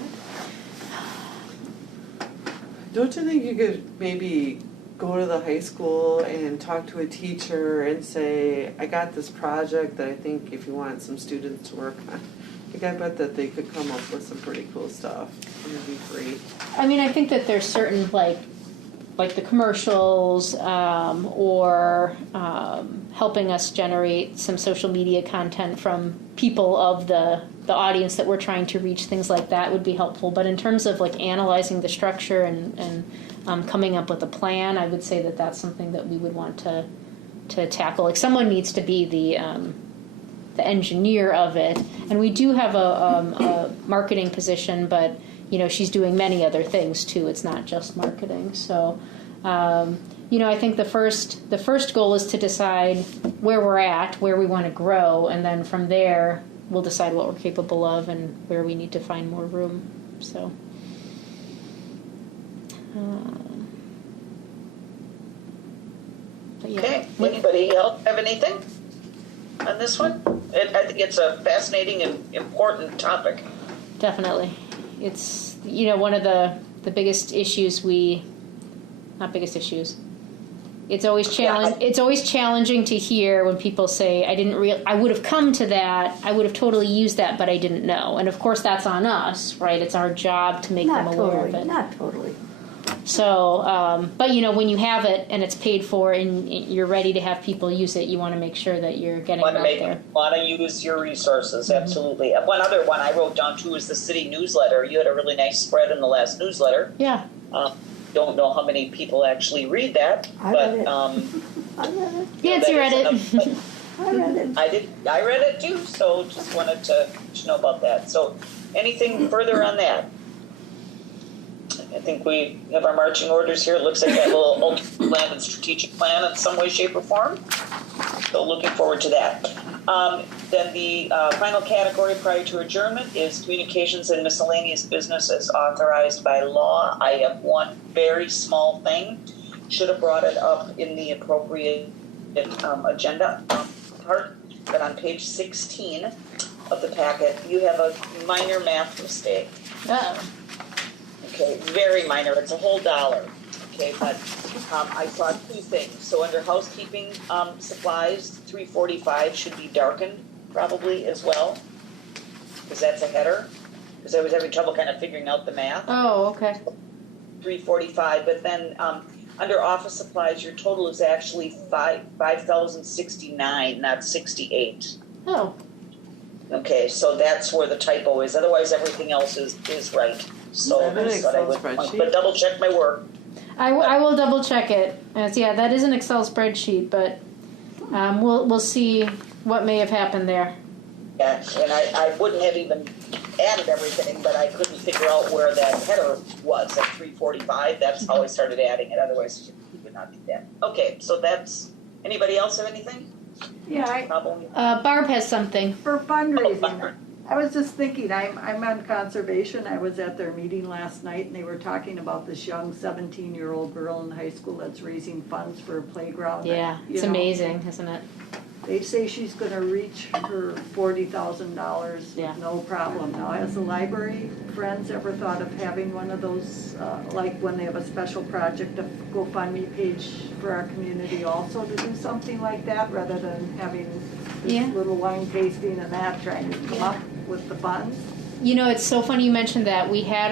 Don't you think you could maybe go to the high school and talk to a teacher and say, I got this project that I think if you want some students to work on, I bet that they could come up with some pretty cool stuff. And it'd be free. I mean, I think that there's certain like the commercials or helping us generate some social media content from people of the audience that we're trying to reach, things like that would be helpful. But in terms of like analyzing the structure and coming up with a plan, I would say that that's something that we would want to tackle. Like someone needs to be the engineer of it, and we do have a marketing position, but she's doing many other things too. It's not just marketing. So, I think the first goal is to decide where we're at, where we want to grow, and then from there we'll decide what we're capable of and where we need to find more room. So. Okay, anybody else have anything on this one? I think it's a fascinating and important topic. Definitely. It's, one of the biggest issues not biggest issues. It's always It's always challenging to hear when people say, I would have come to that, I would have totally used that, but I didn't know. And of course that's on us, right? It's our job to make them aware of it. Not totally. So, but when you have it and it's paid for and you're ready to have people use it, you want to make sure that you're getting it out there. Want to use your resources, absolutely. One other one I wrote down too is the city newsletter. You had a really nice spread in the last newsletter. Yeah. Don't know how many people actually read that, I read it. Nancy read it. I read it. I read it too, so just wanted to know about that. So anything further on that? I think we have our marching orders here. It looks like that little ultimate plan and strategic plan in some way, shape, or form. So looking forward to that. Then the final category prior to adjournment is communications and miscellaneous business as authorized by law. I have one very small thing. Should have brought it up in the appropriate agenda part, but on page 16 of the packet, you have a minor math mistake. Oh. Okay, very minor. It's a whole $1. Okay, but I saw two things. So under housekeeping supplies, 345 should be darkened probably as well, because that's a header. Because I was having trouble kind of figuring out the math. Oh, okay. 345, but then under office supplies, your total is actually 5,069, not 68. Oh. Okay, so that's where the typo is. Otherwise, everything else is right. So Is that an that's what I Excel would, spreadsheet? but double check my work. I will double check it. Yeah, that is an Excel spreadsheet, but we'll see what may have happened there. Yeah, and I wouldn't have even added everything, but I couldn't figure out where that header was at 345. That's how I started adding it. Otherwise, we would not do that. Okay, so that's, anybody else have anything? Yeah, Probably. Barb has something. for fundraising, I was just thinking, I'm on conservation, I was at their meeting last night, and they were talking about this young 17-year-old girl in high school that's raising funds for a playground. Yeah, You it's know, amazing, isn't it? They say she's gonna reach her $40,000 Yeah. with no problem. Now, has the library friends ever thought of having one of those, like when they have a special project, a GoFundMe page for our community also to do something like that, rather than having Yeah. this little wine tasting and that, trying to come up with the funds? You know, it's so funny you mentioned that. We had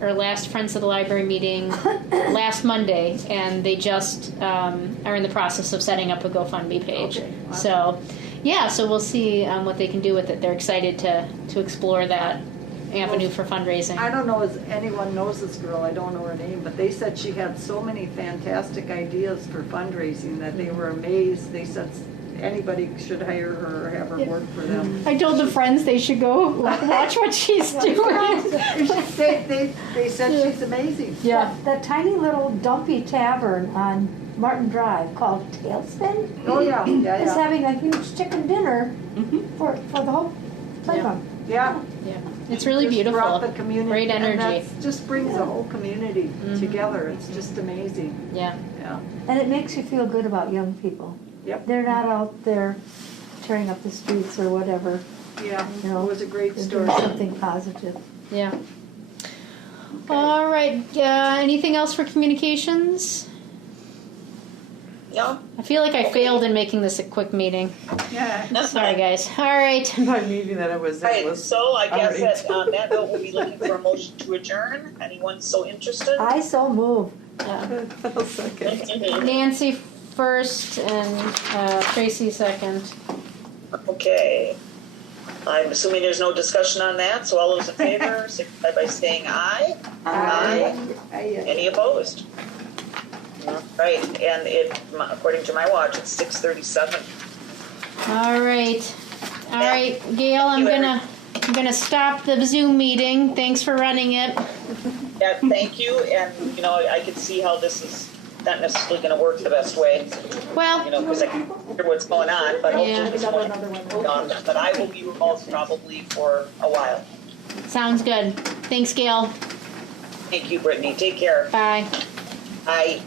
our last Friends of the Library meeting last Monday, and they just are in the process of setting up a GoFundMe page. Okay, awesome. So, yeah, so we'll see what they can do with it. They're excited to explore that avenue for fundraising. I don't know if anyone knows this girl, I don't know her name, but they said she had so many fantastic ideas for fundraising that they were amazed. They said anybody should hire her or have her work for them. I told the friends they should go watch what she's doing. They said she's amazing. Yeah. That tiny little dumpy tavern on Martin Drive called Tailspin Oh, yeah, yeah, is yeah. having a huge chicken dinner for the whole playground. Yeah. Yeah. It's really Just beautiful. brought the community. Great and energy. that just brings the whole community together. It's just amazing. Yeah. Yeah. And it makes you feel good about young people. Yep. They're not out there tearing up the streets or whatever. Yeah. You know, It was a great They're story. doing something positive. Yeah. All right. Anything else for communications? No? I feel like I failed in making this a quick meeting. Yeah. Sorry, guys. All right. My meeting that I was All at right, was so I guess already that on that note, we'll be looking for a motion to adjourn. Anyone so interested? I so move. I'll second. Nancy first and Tracy second. Okay. I'm assuming there's no discussion on that, so all those in favor, signify by saying aye. Aye. Any opposed? All right, and according to my watch, it's 6:37. All right. All right, Gail, I'm gonna stop the Zoom meeting. Thanks for running it. Yeah, thank you, and, you know, I can see how this is not necessarily gonna work the best way, Well, you know, because I can hear what's going on, but hopefully Yeah. this won't on. But I will be remote probably for a while. sounds good. Thanks, Gail. Thank you, Brittany. Take care. Bye. Bye.